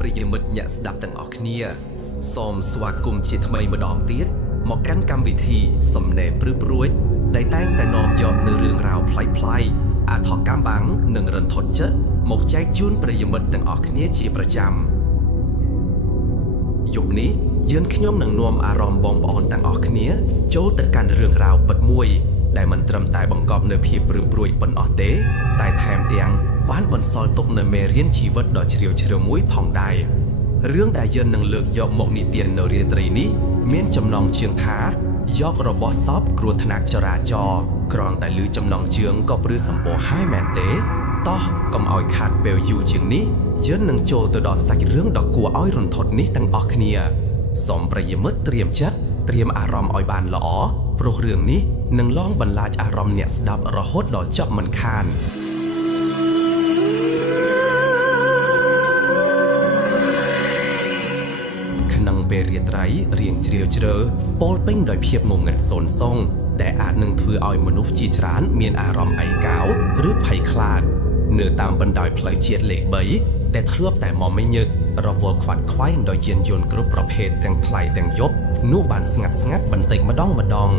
ប្រិយមិត្តអ្នកស្ដាប់ទាំងអស់គ្នាសូមស្វាគមន៍ជាថ្មីម្ដងទៀតមកកាន់កម្មវិធីសំណេរព្រឹបរួយដែលតែងតែនាំយកនូវរឿងរ៉ាវប្លែកៗអត្ថកម្មបាំងនិងរន្ធត់ចិត្តមកចែកជូនប្រិយមិត្តទាំងអស់គ្នាជាប្រចាំយប់នេះយើងខ្ញុំនឹងនាំអារម្មណ៍បងប្អូនទាំងអស់គ្នាចូលទៅកាន់រឿងរ៉ាវពិតមួយដែលមិនត្រឹមតែបង្កប់នូវភាពព្រឹបរួយប៉ុណ្ណោះទេតែថែមទាំងបានបន្សល់ទុកនូវមេរៀនជីវិតដ៏ជ្រាលជ្រៅមួយផងដែររឿងដែលយើងនឹងលើកយកមកនិទាននៅរាត្រីនេះមានចំណងជើងថាយករបស់សពគ្រោះថ្នាក់ចរាចរណ៍គ្រាន់តែឮចំណងជើងក៏ព្រឺសម្បូរហើយមែនទេតោះកុំឲ្យខាតពេលយូរជាងនេះយើងនឹងចូលទៅដល់សាច់រឿងដ៏គួរឲ្យរន្ធត់នេះទាំងអស់គ្នាសូមប្រិយមិត្តត្រៀមចិត្តត្រៀមអារម្មណ៍ឲ្យបានល្អព្រោះរឿងនេះនឹងលងបន្លាចអារម្មណ៍អ្នកស្ដាប់រហូតដល់ចប់មិនខានក្នុងពេលរាត្រីរៀងជ្រាលជ្រៅពោលពេញដោយភាពងងឹតសូន្យសងដែលអាចនឹងធ្វើឲ្យមនុស្សជាច្រើនមានអារម្មណ៍ឯកោឬភ័យខ្លាចនៅតាមបណ្ដោយផ្លូវជាតិលេខ3ដែលធ្លាប់តែមកមិនញឹករវល់ខ្វាត់ខ្វែងដោយយានយន្តគ្រប់ប្រភេទទាំងថ្លៃទាំងយប់នោះបានស្ងាត់បន្តិចម្ដង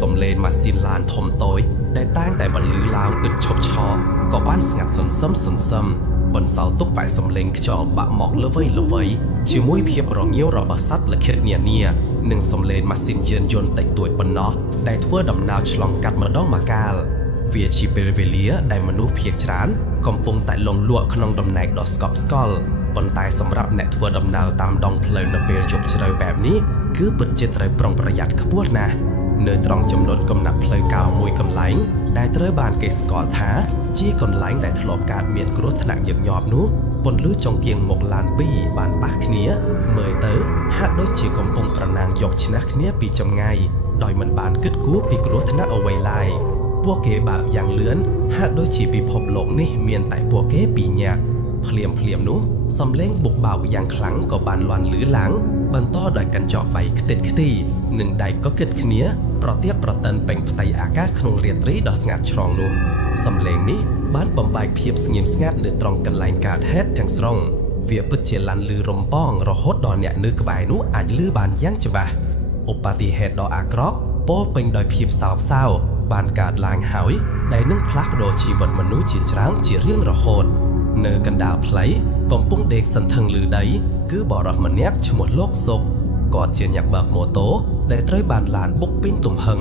សំឡេងម៉ាស៊ីនឡានធំតូចដែលតែងតែបន្លឺឡើងឥតឈប់ឈរក៏បានស្ងាត់សន្សឹមបន្សល់ទុកបែបសំឡេងខ្យល់បាក់មកល្វីជាមួយភាពរងាវរបស់សត្វលិខិតនានានិងសំឡេងម៉ាស៊ីនយានយន្តតិចតួចប៉ុណ្ណោះដែលធ្វើដំណើរឆ្លងកាត់ម្ដងម្កាលវាជាពេលវេលាដែលមនុស្សភាគច្រើនកំពុងតែលងលក់ក្នុងដំណែកដ៏ស្កប់ស្កល់ប៉ុន្តែសម្រាប់អ្នកធ្វើដំណើរតាមដងផ្លូវនៅពេលយប់ជ្រៅបែបនេះគឺពិតជាត្រូវប្រុងប្រយ័ត្នខ្ពស់ណាស់នៅត្រង់ចំណុចកំណាត់ផ្លូវកោមួយកន្លែងដែលត្រូវបានគេស្គាល់ថាជាកន្លែងដែលធ្លាប់កើតមានគ្រោះថ្នាក់ញឹកញាប់នោះពន្លឺចង្គៀងមុខឡាន2បានប៉ះគ្នាមើលទៅហាក់ដូចជាកំពុងប្រណាំងយកឈ្នះគ្នាពីចម្ងាយដោយមិនបានគិតគូរពីគ្រោះថ្នាក់អ្វីឡើយពួកគេបើកយ៉ាងលឿនហាក់ដូចជាពិភពលោកនេះមានតែពួកគេពីរនាក់ភ្លាមនោះសំឡេងបុកបោកយ៉ាងខ្លាំងក៏បានលាន់លឺឡើងបន្តដោយកញ្ចក់បីខ្ទេចខ្ទីនិងដៃក៏គិតគ្នាប្រទាបប្រតិនពេញផ្ទៃអាកាសក្នុងរាត្រីដ៏ស្ងាត់ជ្រងនោះសំឡេងនេះបានបំបែកភាពស្ងៀមស្ងាត់នៅត្រង់កន្លែងកើតហេតុទាំងស្រុងវាពិតជាលាន់លឺរំប៉ងរហូតដល់អ្នកនៅក្បែរនោះអាចលឺបានយ៉ាងច្បាស់ឧបតិហេតុដ៏អាក្រក់ពោលពេញដោយភាពសោកសៅបានកើតឡើងហើយដែលនឹងផ្លាស់ប្ដូរជីវិតមនុស្សជាច្រើនជារៀងរហូតនៅកណ្ដាលផ្លូវកំពុងដេកសន្ធឹងលឺដីគឺបរិសម្នាក់ឈ្មោះលោកសុកគាត់ជាអ្នកបើកម៉ូតូដែលត្រូវបានឡានបុកពេញទំហឹង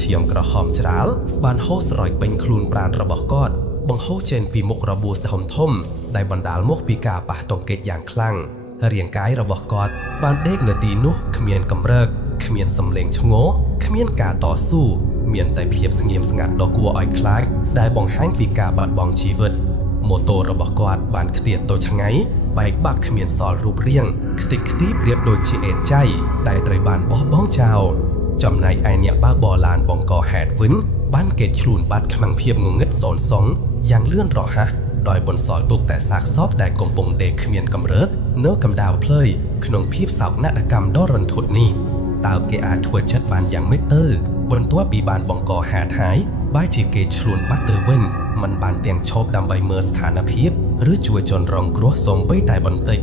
ឈាមក្រហមច្រាលបានហូរស្រោចពេញខ្លួនប្រាណរបស់គាត់បង្ហូរចេញពីមុខរបួសធំដែលបណ្ដាលមកពីការប៉ះទង្គិចយ៉ាងខ្លាំងរាងកាយរបស់គាត់បានដេកនៅទីនោះគ្មានកម្រើកគ្មានសំឡេងឈ្ងោកគ្មានការតស៊ូមានតែភាពស្ងៀមស្ងាត់ដ៏គួរឲ្យខ្លាចដែលបង្ហាញពីការបាត់បង់ជីវិតម៉ូតូរបស់គាត់បានខ្ទាតទៅឆ្ងាយបែកបាក់គ្មានសល់រូបរាងខ្ទេចខ្ទីប្រៀបដូចជាអេតចៃដែលត្រូវបានបោះបង់ចោលចំណែកឯអ្នកបើកបរឡានបង្កហេតុវិញបានគេចខ្លួនបាត់ខ្មាំងភាពងងឹតសូន្យសងយ៉ាងលឿនរហ័សដោយបន្សល់ទុកតែซากសពដែលកំពុងដេកគ្មានកម្រើកនៅកម្ដៅផ្លូវក្នុងភាពសោកនាដកម្មដ៏រន្ធត់នេះតើគេអាចធ្វើចិត្តបានយ៉ាងម៉េចទៅបន្ទាប់ពីបានបង្កហេតុហើយបែរជាគេឆ្លួនបាត់ទៅវិញมันបានទាំងឈប់ដើម្បីមើលស្ថានភាពឬជួយជនរងគ្រោះសូម្បីតែបន្តិច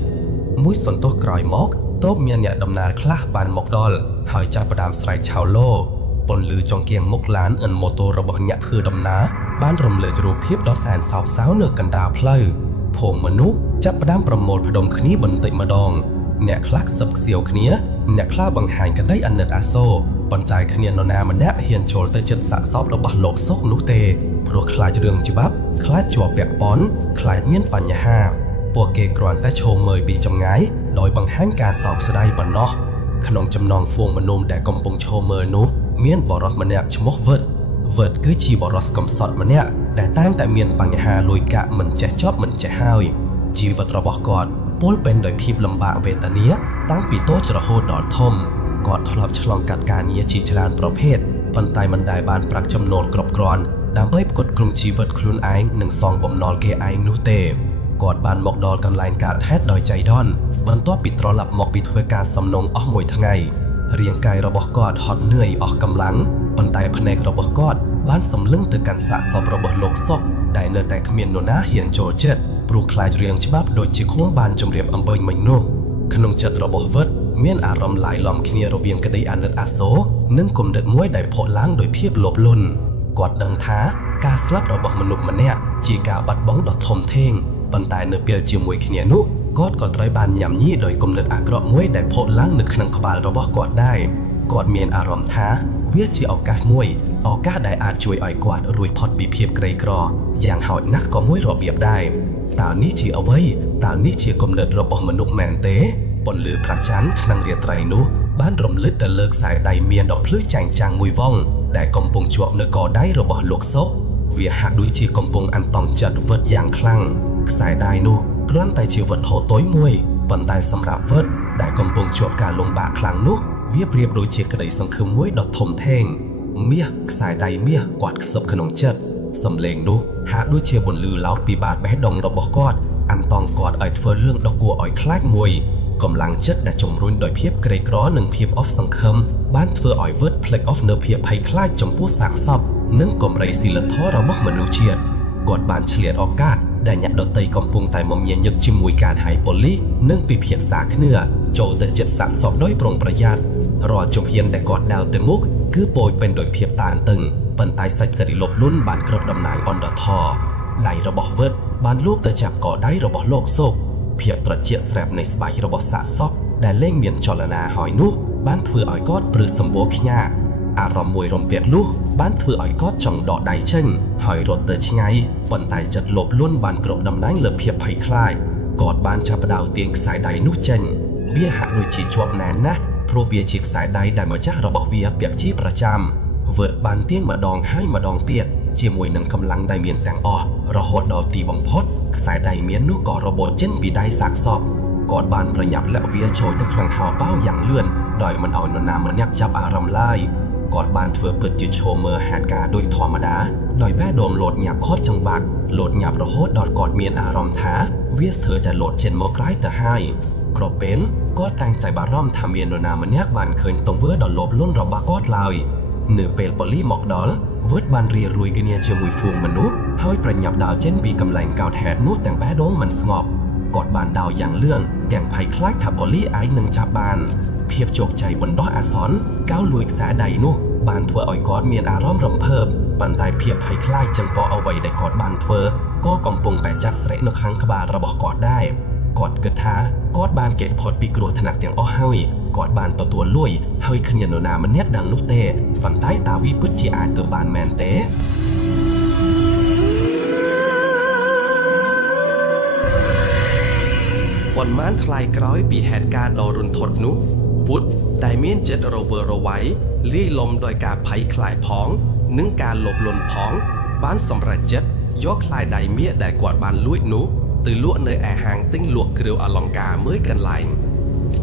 មួយសន្ទុះក្រោយមកតបមានអ្នកដំណើរខ្លះបានមកដល់ហើយចាប់ផ្ដើមស្រែកឆៅឡូពន្លឺចង្គៀងមុខឡានឥនម៉ូតូរបស់អ្នកធ្វើដំណើរបានរំលើករូបភាពដ៏សែនសោកសៅនៅកណ្ដាលផ្លូវភូមិមនុស្សចាប់ផ្ដើមប្រមូលផ្ដុំគ្នាបន្តិចម្ដងអ្នកខ្លះខ្សឹបខ្សៀវគ្នាអ្នកខ្លះបង្ហាញក្តីអាណិតអាសូរប៉ុន្តែគ្មាននរណាម្នាក់ហ៊ានចូលទៅជិតសាកសពរបស់លោកសុកនោះទេព្រោះខ្លាចរឿងច្បាប់ខ្លាចជាប់ពាក់ព័ន្ធខ្លាចមានបញ្ហាពួកគេគ្រាន់តែឈោមមើលពីចម្ងាយដោយបង្ហាញការសោកស្ដាយប៉ុណ្ណោះក្នុងចំណោមហ្វូងមនុស្សដែលកំពុងឈោមមើលនោះមានបរិសម្នាក់ឈ្មោះវិតគឺជាបរិសកំសត់ម្នាក់ដែលតែងតែមានបញ្ហាលួយកាក់មិនចេះចប់មិនចេះហើយជីវិតរបស់គាត់ពោលពេញដោយភាពលំបាកវេទនាតាំងពីតូចរហូតដល់ធំគាត់ធ្លាប់ឆ្លងកាត់ការងារជាច្រើនប្រភេទប៉ុន្តែមិនដែលបានប្រាក់ចំណូលគ្រប់គ្រាន់ដើម្បីផ្គត់ផ្គង់ជីវិតខ្លួនឯងនិងសងបំណុលគេឯងនោះទេគាត់បានមកដល់កន្លែងកើតហេតុដោយចៃដន្យបន្ទាប់ពីត្រឡប់មកពីធ្វើការសំណុំអស់មួយថ្ងៃរាងកាយរបស់គាត់ហត់នឿយអស់កម្លាំងប៉ុន្តែភ្នែករបស់គាត់បានសម្លឹងទៅកាន់សាកសពរបស់លោកសុកដែលនៅតែគ្មាននរណាហ៊ានចូលចិត្ត ព្រោះខ្លាចរៀងច្បាប់ដូចជាខ្ញុំបានជម្រាបអំបីមិញនោះក្នុងចិត្តរបស់វិតមានអារម្មណ៍ឡាយឡំគ្នារវាងក្តីអាណិតអាសូរនិងគំនិតមួយដែលផុសឡើងដោយភាពលោភលន់គាត់ដឹងថាការស្លាប់របស់មនុស្សម្នាក់ជាការបាត់បង់ដ៏ធំធេងប៉ុន្តែនៅពេលជាមួយគ្នានោះគាត់ក៏ត្រូវបានញ៉ាំញីដោយគំនិតអាក្រក់មួយដែលផុសឡើងនៅក្នុងក្បាលរបស់គាត់ដែរគាត់មានអារម្មណ៍ថាវាជាឱកាសមួយឱកាសដែលអាចជួយឲ្យគាត់រួចផុតពីភាពក្រីក្រយ៉ាងហោចណាស់ក៏មួយរបៀបដែរតើនេះជាអ្វីតើនេះជាគំនិតរបស់មនុស្សមែនទេពន្លឺព្រះច័ន្ទក្នុងរាត្រីនោះបានរំលឹកទៅលើខ្សែដៃមានដ៏ភ្លឺចែងចាំងមួយវងដែលកំពុងជាប់នៅកដៃរបស់លោកសុកវាហាក់ដូចជាកំពុងអន្តង់ចិត្តវិតយ៉ាងខ្លាំងខ្សែដៃនោះគ្រាន់តែជាវត្ថុតូចមួយប៉ុន្តែសម្រាប់វិតដែលកំពុងជាប់ការលំបាកខ្លាំងនោះវាប្រៀបដូចជាក្តីសង្ឃឹមមួយដ៏ធំធេងមាសខ្សែដៃមាសគាត់ខ្សឹបក្នុងចិត្តសំឡេងនោះហាក់ដូចជាបន្លឺឡោតពីបាតបេះដូងរបស់គាត់អន្តង់គាត់ឲ្យធ្វើរឿងដ៏គួរឲ្យខ្លាចមួយកម្លាំងចិត្តដែលជំរុញដោយភាពក្រីក្រនិងភាពអស់សង្ឃឹមបានធ្វើឲ្យវិតភ្លេចអស់នូវភាពភ័យខ្លាចចំពោះសាកសពនិងកម្រៃសីលធម៌របស់មនុស្សជាតិគាត់បានឆ្លៀតឱកាសដែលអ្នកដទៃកំពុងតែមមាញឹកជាមួយការហៅប៉ូលីសនិងពិភាក្សាគ្នាចូលទៅជិតសាកសពដោយប្រុងប្រយ័ត្នរាល់ជំហានដែលគាត់ដើរទៅមុខគឺពោយពេញដោយភាពតានតឹងប៉ុន្តែសាច់ក្តីលោភលន់បានគ្របតំណាងអន្តធរដៃរបស់វិតបានលូកទៅចាប់កដៃរបស់លោកសុកភាពត្រជាក់ស្រាប់នៃស្បែករបស់សាកសពដែលលែងមានចលនាហើយនោះបានធ្វើឲ្យគាត់ព្រឺសម្បូរខ្ញាក់អារម្មណ៍មួយរំពាត់លុះបានធ្វើឲ្យគាត់ចង់ដកដៃចេញហើយរត់ទៅឆ្ងាយប៉ុន្តែចិត្តលោភលន់បានគ្របតំណែងលើភាពភ័យខ្លាចគាត់បានចាប់ផ្ដើមទាញខ្សែដៃនោះចេញវាហាក់ដូចជាជាប់ណែនណាស់ព្រោះវាជាខ្សែដៃដែលម្ចាស់របស់វាពាក់ជាប្រចាំវិតបានទាញម្ដងហើយម្ដងទៀតជាមួយនឹងកម្លាំងដែលមានទាំងអស់រហូតដល់ទីបំផុតខ្សែដៃមាននោះក៏របូតចេញពីដៃសាកសពគាត់បានប្រញាប់លាក់វាចូលទៅក្នុងហោប៉ៅយ៉ាងលឿនដោយមិនឲ្យនរណាម្នាក់ចាប់អារម្មណ៍ឡើយគាត់បានធ្វើពិតជាឈរមើលហេតុការណ៍ដូចធម្មតាដោយបេះដូងលោតញាប់ខត់ចង្វាក់លោតញាប់រហូតដល់គាត់មានអារម្មណ៍ថាវាស្ទើរតែលោតចេញមកក្រៅទៅហើយគ្រប់ពេលគាត់តែងតែបារម្ភថាមាននរណាម្នាក់បានឃើញទង្វើដ៏លោភលន់របស់គាត់ឡើយនៅពេលប៉ូលីសមកដល់វិតបានរៀបរួយគ្នាជាមួយហ្វូងមនុស្សហើយប្រញាប់ដើរចេញពីកន្លែងកោតហេតុនោះទាំងបេះដូងមិនស្ងប់គាត់បានដើរយ៉ាងលឿនទាំងភ័យខ្លាចថាប៉ូលីសអាចនឹងចាប់បានភាពជោគជ័យបណ្ដោះអាសន្នកោលលួចខ្សែដៃនោះបានធ្វើឲ្យគាត់មានអារម្មណ៍រំភើបប៉ុន្តែភាពភ័យខ្លាចចំពោះអ្វីដែលគាត់បានធ្វើក៏កំពុងតែចាក់ស្រេកនៅខាងក្បាលរបស់គាត់ដែរគាត់គិតថាគាត់បានគេចផុតពីគ្រោះថ្នាក់ទាំងអស់ហើយគាត់បានទទួលលួយហើយគ្មាននរណាម្នាក់ដឹងនោះទេប៉ុន្តែតើវាពិតជាអាចទៅបានមែនទេប៉ុន្មានថ្លៃក្រោយពីហេតុការណ៍ដ៏រន្ធត់នោះពុទ្ធដែលមានចិត្តរវើរវាយលាយលំដោយការភ័យខ្លាចផងនិងការលោភលន់ផងបានសម្រេចចិត្តយកខ្សែដៃមាសដែលគាត់បានលួចនោះទៅលក់នៅឯហាងទិញលក់គ្រឿងអលង្ការមួយកន្លែង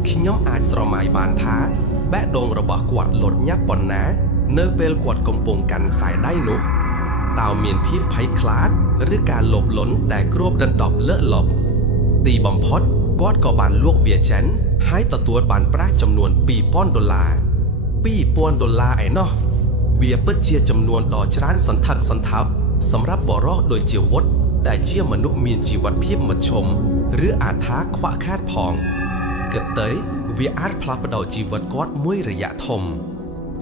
ខ្ញុំអាចស្រមៃបានថាបេះដូងរបស់គាត់លត់ញាប់ប៉ុណ្ណានៅពេលគាត់កំពុងកាន់ខ្សែដៃនោះតើមានភាពភ័យខ្លាចឬការលោភលន់ដែលគ្របដណ្ដប់លើកលប់ទីបំផុតគាត់ក៏បានលក់វាចេញហើយទទួលបានប្រាក់ចំនួន$2,000 $2,000 ឯណោះវាពិតជាចំនួនដ៏ច្រើនសន្ធឹកសន្ធាប់សម្រាប់បរិសុទ្ធដូចជាវុឌ្ឍដែលជាមនុស្សមានជីវភាពមធ្យមឬអាចថាខ្វះខាតផងគិតទៅវាអាចផ្លាស់ប្ដូរជីវិតគាត់មួយរយៈធំ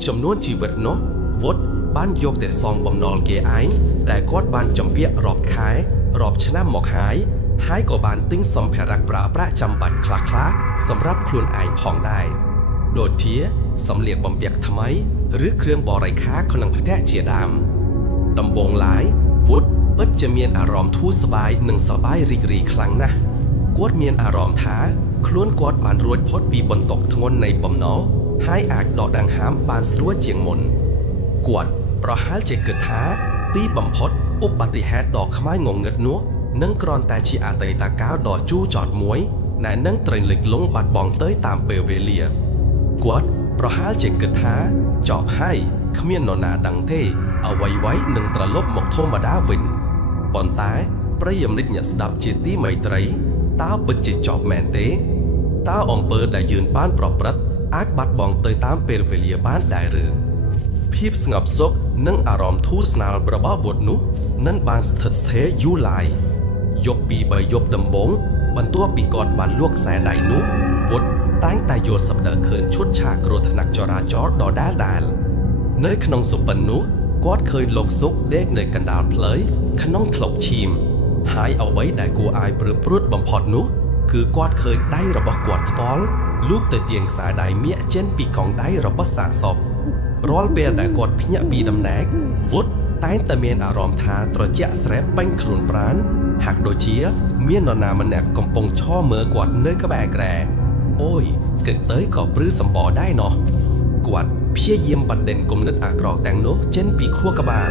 ចំនួនជីវិតនោះវុឌ្ឍបានយកតែសងបំណុលគេឯងដែលគាត់បានចំពាក់រាប់ខែរាប់ឆ្នាំមកហើយក៏បានទិញសម្ភារៈប្រើប្រាស់ចាំបាច់ខ្លះៗសម្រាប់ខ្លួនឯងផងដែរដូចជាសម្លៀកបំពាក់ថ្មីឬគ្រឿងបរិក្ខារក្នុងផ្ទះជាដើមដំបូងឡើយវុឌ្ឍពិតជាមានអារម្មណ៍ធូរស្បើយនិងសប្បាយរីករាយខ្លាំងណាស់គាត់មានអារម្មណ៍ថាខ្លួនគាត់បានរួចផុតពីបន្ទុកធ្ងន់នៃបំណុលហើយអាចដកដង្ហើមបានស្រួលជាងមុនគាត់ប្រហែលជាគិតថាទីបំផុតឧបត្តិហេតុដ៏ខ្មៅងងឹតនោះនឹងគ្រាន់តែជាអតីតកាលដ៏ជូរចត់មួយដែលនឹងត្រូវលិចលង់បាត់បង់ទៅតាមពេលវេលាគាត់ប្រហែលជាគិតថាចប់ហើយគ្មាននរណាដឹងទេអ្វីៗនឹងត្រឡប់មកធម្មតាវិញប៉ុន្តែប្រិយមិត្តអ្នកស្ដាប់ជាទីមេត្រីតើពិតជាចប់មែនទេតើអំពើដែលយើងបានប្រព្រឹត្តអាចបាត់បង់ទៅតាមពេលវេលាបានដែរឬភាពស្ងប់សុខនិងអារម្មណ៍ធូរស្រាលរបស់វុឌ្ឍនោះនឹងបានស្ថិតស្ថេរយូរឡើយ យប់ពី3យប់ដំបូងបន្ទាប់ពីគាត់បានលួកខ្សែដៃនោះវុតតែងតែយល់សម្ដៅឃើញឈុតឆាកគ្រោះថ្នាក់ចរាចរណ៍ដដែលនៅក្នុងសុបិននោះគាត់ឃើញលោកសុកដេកនៅកណ្ដាលផ្លូវក្នុងថ្លុកឈាមហើយអ្វីដែលគួរឲ្យព្រឺព្រួតបំផុតនោះគឺគាត់ឃើញដៃរបស់គាត់ផ្ទាល់លូកទៅទាញខ្សែដៃមាក់ចេញពីកងដៃរបស់សាកសពរាល់ពេលដែលគាត់ភ្ញាក់ពីដំណេកវុតតែងតែមានអារម្មណ៍ថាត្រជាក់ស្រែបពេញខ្លួនប្រាណហាក់ដូចជាមាននរណាម្នាក់កំពុងឈរមើលគាត់នៅក្បែរក្រែអូយគិតទៅក៏ព្រឺសម្បដែរណោះគាត់ព្យាយាមបណ្ដេញគំនិតអាក្រក់ទាំងនោះចេញពីខួរក្បាល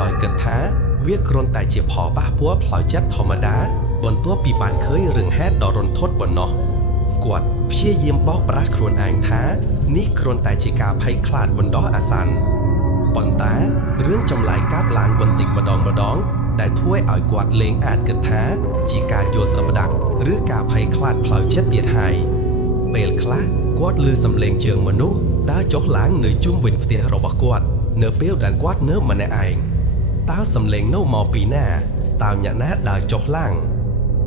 ដោយគិតថាវាគ្រាន់តែជាផលប៉ះពាល់ផ្លូវចិត្តធម្មតាបន្ទាប់ពីបានឃើញរឿងហេតុដ៏រន្ធត់ប៉ុណ្ណោះគាត់ព្យាយាមបោកប្រាស់ខ្លួនឯងថានេះគ្រាន់តែជាការភ័យខ្លាចបណ្ដោះអាសន្នប៉ុន្តែរឿងចម្លែកកើតឡើងបន្តិចម្ដងដែលធ្វើឲ្យគាត់លែងអាចគិតថាជាការយល់សប្តាហ៍ឬការភ័យខ្លាចផ្លូវចិត្តទៀតហើយពេលខ្លះគាត់ឮសំឡេងជើងមនុស្សដើរចុះឡើងនៅជុំវិញផ្ទះរបស់គាត់នៅពេលដែលគាត់នៅម្នាក់ឯងតើសំឡេងនោះមកពីណាតើអ្នកណាដើរចុះឡើង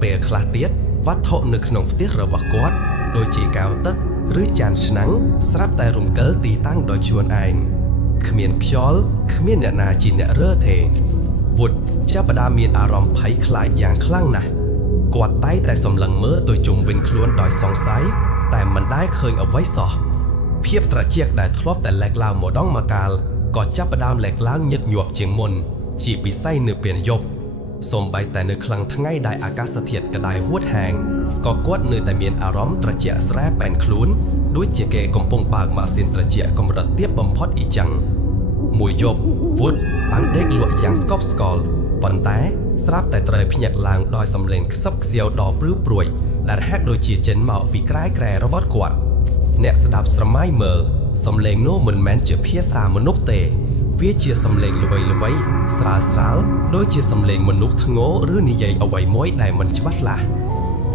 ពេលខ្លះទៀតវត្ថុនៅក្នុងផ្ទះរបស់គាត់ដូចជាកែវទឹកឬចានឆ្នាំងស្រាប់តែរំកិលទីតាំងដោយខ្លួនឯងគ្មានខ្យល់គ្មានអ្នកណាជាអ្នករើទេវុតចាប់ផ្ដើមមានអារម្មណ៍ភ័យខ្លាចយ៉ាងខ្លាំងណាស់គាត់តែងតែសម្លឹងមើលទៅជុំវិញខ្លួនដោយសង្ស័យតែមិនដែលឃើញអ្វីសោះភាពត្រជាក់ដែលធ្លាប់តែលែកឡើងម្ដងម្កាលក៏ចាប់ផ្ដើមលែកឡើងញឹកញាប់ជាងមុនជាពិសេសនៅពេលយប់សូម្បីតែនៅខ្លាំងថ្ងៃដែលអាកាសធាតុក្តៅហួតហែងក៏គាត់នៅតែមានអារម្មណ៍ត្រជាក់ស្រែបែនខ្លួនដូចជាគេកំពុងបើកម៉ាស៊ីនត្រជាក់កម្រិតទាបបំផុតអ៊ីចឹងមួយយប់វុតបានដេកលក់យ៉ាងស្កប់ស្កល់ប៉ុន្តែស្រាប់តែត្រូវភ្ញាក់ឡើងដោយសំឡេងខ្សឹបខ្សៀវដ៏ព្រឺព្រួយដែលហាក់ដូចជាចេញមកពីក្រែរបស់គាត់អ្នកស្ដាប់ស្រមៃមើលសំឡេងនោះមិនមែនជាភាសាមនុស្សទេវាជាសំឡេងល្បីស្រាលដូចជាសំឡេងមនុស្សធ្ងរឬនិយាយអ្វីមួយដែលមិនច្បាស់លាស់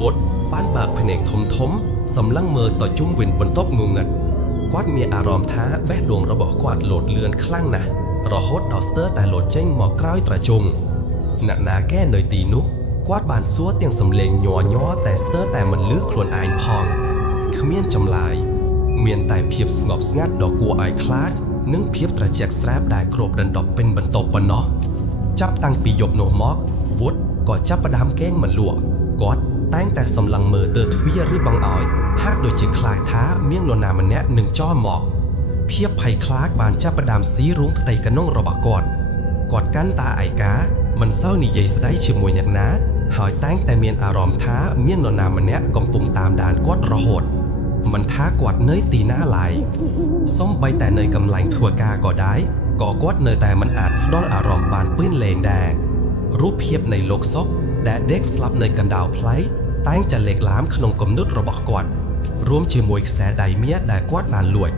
វុតបានបើកភ្នែកធំសម្លឹងមើលទៅជុំវិញបន្ទប់ងងឹតគាត់មានអារម្មណ៍ថាបេះដូងរបស់គាត់លោតលឿនខ្លាំងណាស់រហូតដល់ស្ទើរតែលោតចេញមកក្រោយត្រជុំអ្នកណាគេនៅទីនោះគាត់បានសួរទាំងសំឡេងញ័រតែស្ទើរតែមិនឮខ្លួនឯងផងគ្មានចម្លើយមានតែភាពស្ងប់ស្ងាត់ដ៏គួរឲ្យខ្លាចនិងភាពត្រជាក់ស្រែបដែលគ្របដណ្ដប់ពេញបន្ទប់ប៉ុណ្ណោះចាប់តាំងពីយប់នោះមកវុតក៏ចាប់ផ្ដើមកេងមិនលក់គាត់តែងតែសម្លឹងមើលទៅទ្វារឬបង្អោយហាក់ដូចជាខ្លាចថាមាននរណាម្នាក់នឹងចោលមកភាពភ័យខ្លាចបានចាប់ផ្ដើមស៊ីរូងផ្ទៃកណ្ដុងរបស់គាត់កាន់តែឯកាមិនសូវនិយាយស្ដីជាមួយអ្នកណាហើយតែងតែមានអារម្មណ៍ថាមាននរណាម្នាក់កំពុងតាមដានគាត់រហូតមិនថាគាត់នៅទីណាឡើយសូម្បីតែនៅកន្លែងធ្វើការក៏ដែរក៏គាត់នៅតែមិនអាចផ្ដល់អារម្មណ៍បានពេញលេងដែររូបភាពនៃលោកសុកដែលដេកស្លាប់នៅកណ្ដាលផ្លូវតែងតែលេចឡើងក្នុងគំនិតរបស់គាត់រួមជាមួយខ្សែដៃមាសដែលគាត់បានលួច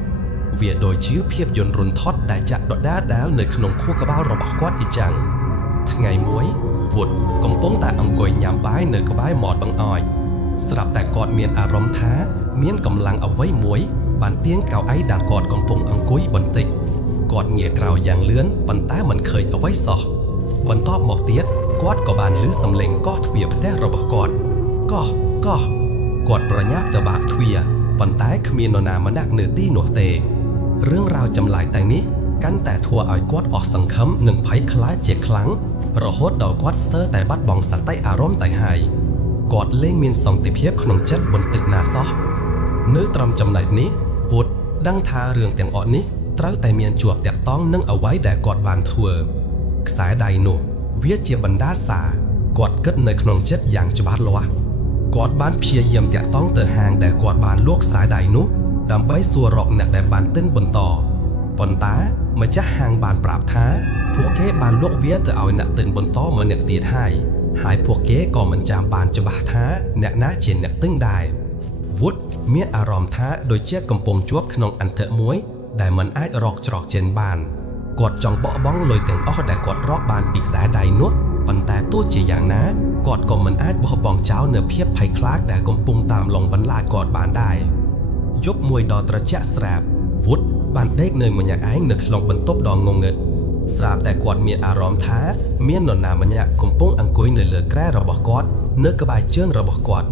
វាដូចជាភាពយន្តរន្ធត់ដែលចាក់ដដាលនៅក្នុងខួរក្បាលរបស់គាត់អ៊ីចឹងថ្ងៃមួយវុតកំពុងតែអង្គុយញ៉ាំបាយនៅក្បែរមាត់បង្អោយស្រាប់តែគាត់មានអារម្មណ៍ថាមានកម្លាំងអ្វីមួយបានទាញកៅអីដែលគាត់កំពុងអង្គុយបន្តិចគាត់ងាកក្រោយយ៉ាងលឿនប៉ុន្តែមិនឃើញអ្វីសោះបន្ទាប់មកទៀតគាត់ក៏បានឮសំឡេងកោះទ្វារផ្ទះរបស់គាត់កោះគាត់ប្រញាប់ទៅបើកទ្វារប៉ុន្តែគ្មាននរណាម្នាក់នៅទីនោះទេរឿងរ៉ាវចម្លែកទាំងនេះកាន់តែធ្វើឲ្យគាត់អស់សង្ឃឹមនិងភ័យខ្លាចជាខ្លាំងរហូតដល់គាត់ស្ទើរតែបាត់បង់សតិអារម្មណ៍ទៅហើយគាត់លែងមានសន្តិភាពក្នុងចិត្តបន្តិចណាសោះនៅត្រឹមចំណុចនេះវុតដឹងថារឿងទាំងអស់នេះត្រូវតែមានជាប់តាក់ទងនឹងអ្វីដែលគាត់បានធ្វើខ្សែដៃនោះវាជាបណ្ដាសាគាត់គិតនៅក្នុងចិត្តយ៉ាងច្បាស់លាស់គាត់បានព្យាយាមតាក់ទងទៅហាងដែលគាត់បានលក់ខ្សែដៃនោះដើម្បីសួររកអ្នកដែលបានទិញបន្តប៉ុន្តែម្ចាស់ហាងបានប្រាប់ថាពួកគេបានលក់វាទៅឲ្យអ្នកទិញបន្តម្នាក់ទៀតហើយពួកគេក៏មិនចាំបានច្បាស់ថាអ្នកណាជាអ្នកទិញដែរវុតមានអារម្មណ៍ថាដូចជាកំពុងជាប់ក្នុងអន្ទាក់មួយដែលមិនអាចរកច្រកចេញបានគាត់ចង់បោះបង់លុយទាំងអស់ដែលគាត់រកបានពីខ្សែដៃនោះប៉ុន្តែទោះជាយ៉ាងណាគាត់ក៏មិនអាចបោះបង់ចោលនៅភាពភ័យខ្លាចដែលកំពុងតាមលងបន្លាចគាត់បានដែរយប់មួយដ៏ត្រជាក់ស្រាប់វុតបានដេកនៅម្នាក់ឯងនៅក្នុងបន្ទប់ដ៏ងងឹត ស្រាប់តែគាត់មានអារម្មណ៍ថាមាននរណាម្នាក់កំពុងអង្គុយនៅលើក្រែរបស់គាត់នៅក្បែរជើងរបស់គាត់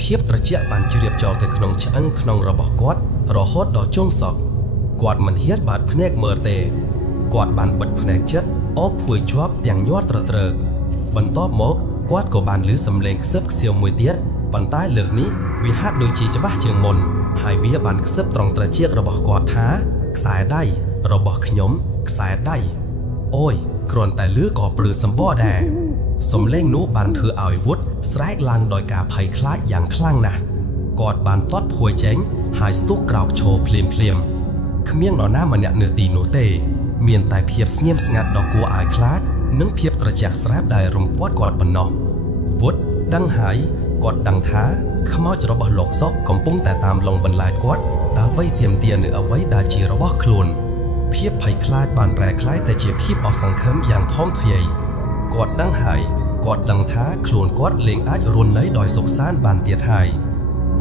ភាពត្រជាក់បានជ្រាបចូលទៅក្នុងឆ្អឹងក្នុងរបស់គាត់រហូតដល់ចុងសក់គាត់មិនហ៊ានបាត់ភ្នែកមើលទេគាត់បានបិទភ្នែកជិតអបភួយជាប់ទាំងញាត់ត្រត្រើកបន្ទាប់មកគាត់ក៏បានឮសំឡេងខ្សឹបខ្សៀវមួយទៀតប៉ុន្តែលើកនេះវាហាក់ដូចជាច្បាស់ជាងមុនហើយវាបានខ្សឹបត្រង់ត្រចៀករបស់គាត់ថាខ្សែដៃរបស់ខ្ញុំខ្សែដៃអូយគ្រាន់តែឮក៏ព្រឺសម្បរដែរសំឡេងនោះបានធ្វើឲ្យវុតស្រែកឡើងដោយការភ័យខ្លាចយ៉ាងខ្លាំងណាស់គាត់បានទាត់ភួយចេញហើយស្ទុះក្រោកឈរភ្លាមគ្មាននរណាម្នាក់នៅទីនោះទេមានតែភាពស្ងៀមស្ងាត់ដ៏គួរឲ្យខ្លាចនិងភាពត្រជាក់ស្រែបដែលរំពាត់គាត់ប៉ុណ្ណោះវុតដឹងហើយគាត់ដឹងថាខ្មោចរបស់លោកសុកកំពុងតែតាមលងបន្លាចគាត់ដើម្បីទាមទារនៅអ្វីដែលជារបស់ខ្លួនភាពភ័យខ្លាចបានប្រែក្លាយទៅជាភាពអស់សង្ឃឹមយ៉ាងធំធ្លាយគាត់ដឹងហើយគាត់ដឹងថាខ្លួនគាត់លែងអាចរស់នៅដោយសុខសាន្តបានទៀតហើយ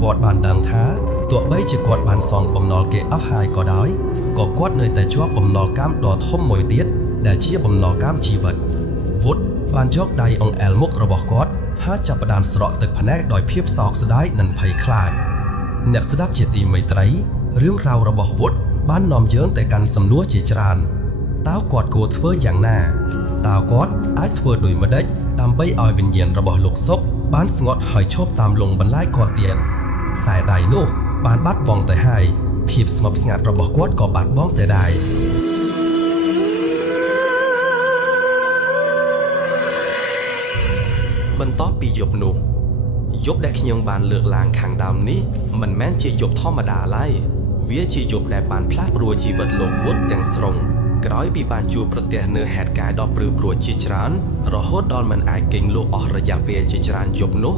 គាត់បានដឹងថាទោះបីជាគាត់បានសងបំណុលគេអស់ហើយក៏ដោយក៏គាត់នៅតែជាប់បំណុលកម្មដ៏ធំមួយទៀតដែលជាបំណុលកម្មជីវិតវុតបានយកដៃអង្អែលមុខរបស់គាត់ហើយចាប់ផ្ដើមស្រក់ទឹកភ្នែកដោយភាពសោកស្ដាយនិងភ័យខ្លាចអ្នកស្ដាប់ជាទីមេត្រីរឿងរ៉ាវរបស់វុតបាននាំយើងទៅកាន់សំណួរជាច្រើនតើគាត់គួរធ្វើយ៉ាងណាតើគាត់អាចធ្វើដូចម្តេចដើម្បីឲ្យវិញ្ញាណរបស់លោកសុកបានស្ងប់ហើយឈប់តាមលងបន្លាចគាត់ទៀតខ្សែដៃនោះបានបាត់បង់ទៅហើយភាពស្ងប់ស្ងាត់របស់គាត់ក៏បាត់បង់ទៅដែរបន្ទាប់ពីយប់នោះយប់ដែលខ្ញុំបានលើកឡើងខាងដើមនេះមិនមែនជាយប់ធម្មតាឡើយវាជាយប់ដែលបានផ្លាស់ប្ដូរជីវិតលោកវុតទាំងស្រុងក្រោយពីបានជួបប្រទះនៅហេតុការណ៍ដ៏ព្រឺព្រួចជាច្រើនរហូតដល់មិនអាចគេងលក់អស់រយៈពេលជាច្រើនយប់នោះ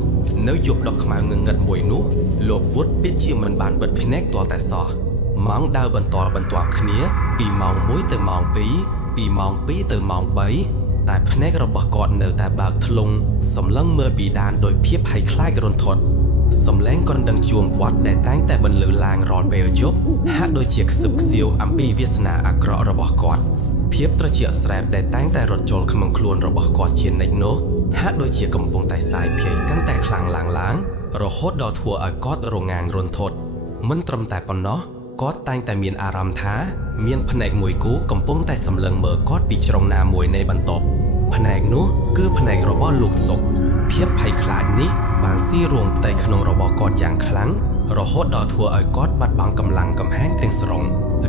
នៅយប់ដ៏ខ្មៅងងឹតមួយនោះលោកវុតពិតជាមិនបានបិទភ្នែកទាល់តែសោះម៉ោងដើរបន្ទាប់គ្នាពីម៉ោង1ទៅម៉ោង2ពីម៉ោង2ទៅម៉ោង3តែភ្នែករបស់គាត់នៅតែបើកធ្លុងសម្លឹងមើលពីដានដោយភាពភ័យខ្លាចរន្ធត់សំឡេងកណ្ដឹងជួងវត្តដែលតែងតែបន្លឺឡើងរាល់ពេលយប់ហាក់ដូចជាខ្សឹបខ្សៀវអំពីវាសនាអាក្រក់របស់គាត់ភាពត្រជាក់ស្រែបដែលតែងតែរត់ចូលក្នុងខ្លួនរបស់គាត់ជានិច្ចនោះហាក់ដូចជាកំពុងតែសាយភាយកាន់តែខ្លាំងឡើងរហូតដល់ធ្វើឲ្យគាត់រងាងរន្ធត់មិនត្រឹមតែប៉ុណ្ណោះគាត់តែងតែមានអារម្មណ៍ថាមានភ្នែកមួយគូកំពុងតែសម្លឹងមើលគាត់ពីជ្រុងណាមួយនៃបន្ទប់ភ្នែកនោះគឺភ្នែករបស់លោកសុកភាពភ័យខ្លាចនេះបានស៊ីរួងផ្ទៃក្នុងរបស់គាត់យ៉ាងខ្លាំងរហូតដល់ធ្វើឲ្យគាត់បាត់បង់កម្លាំងកំហែងទាំងស្រុង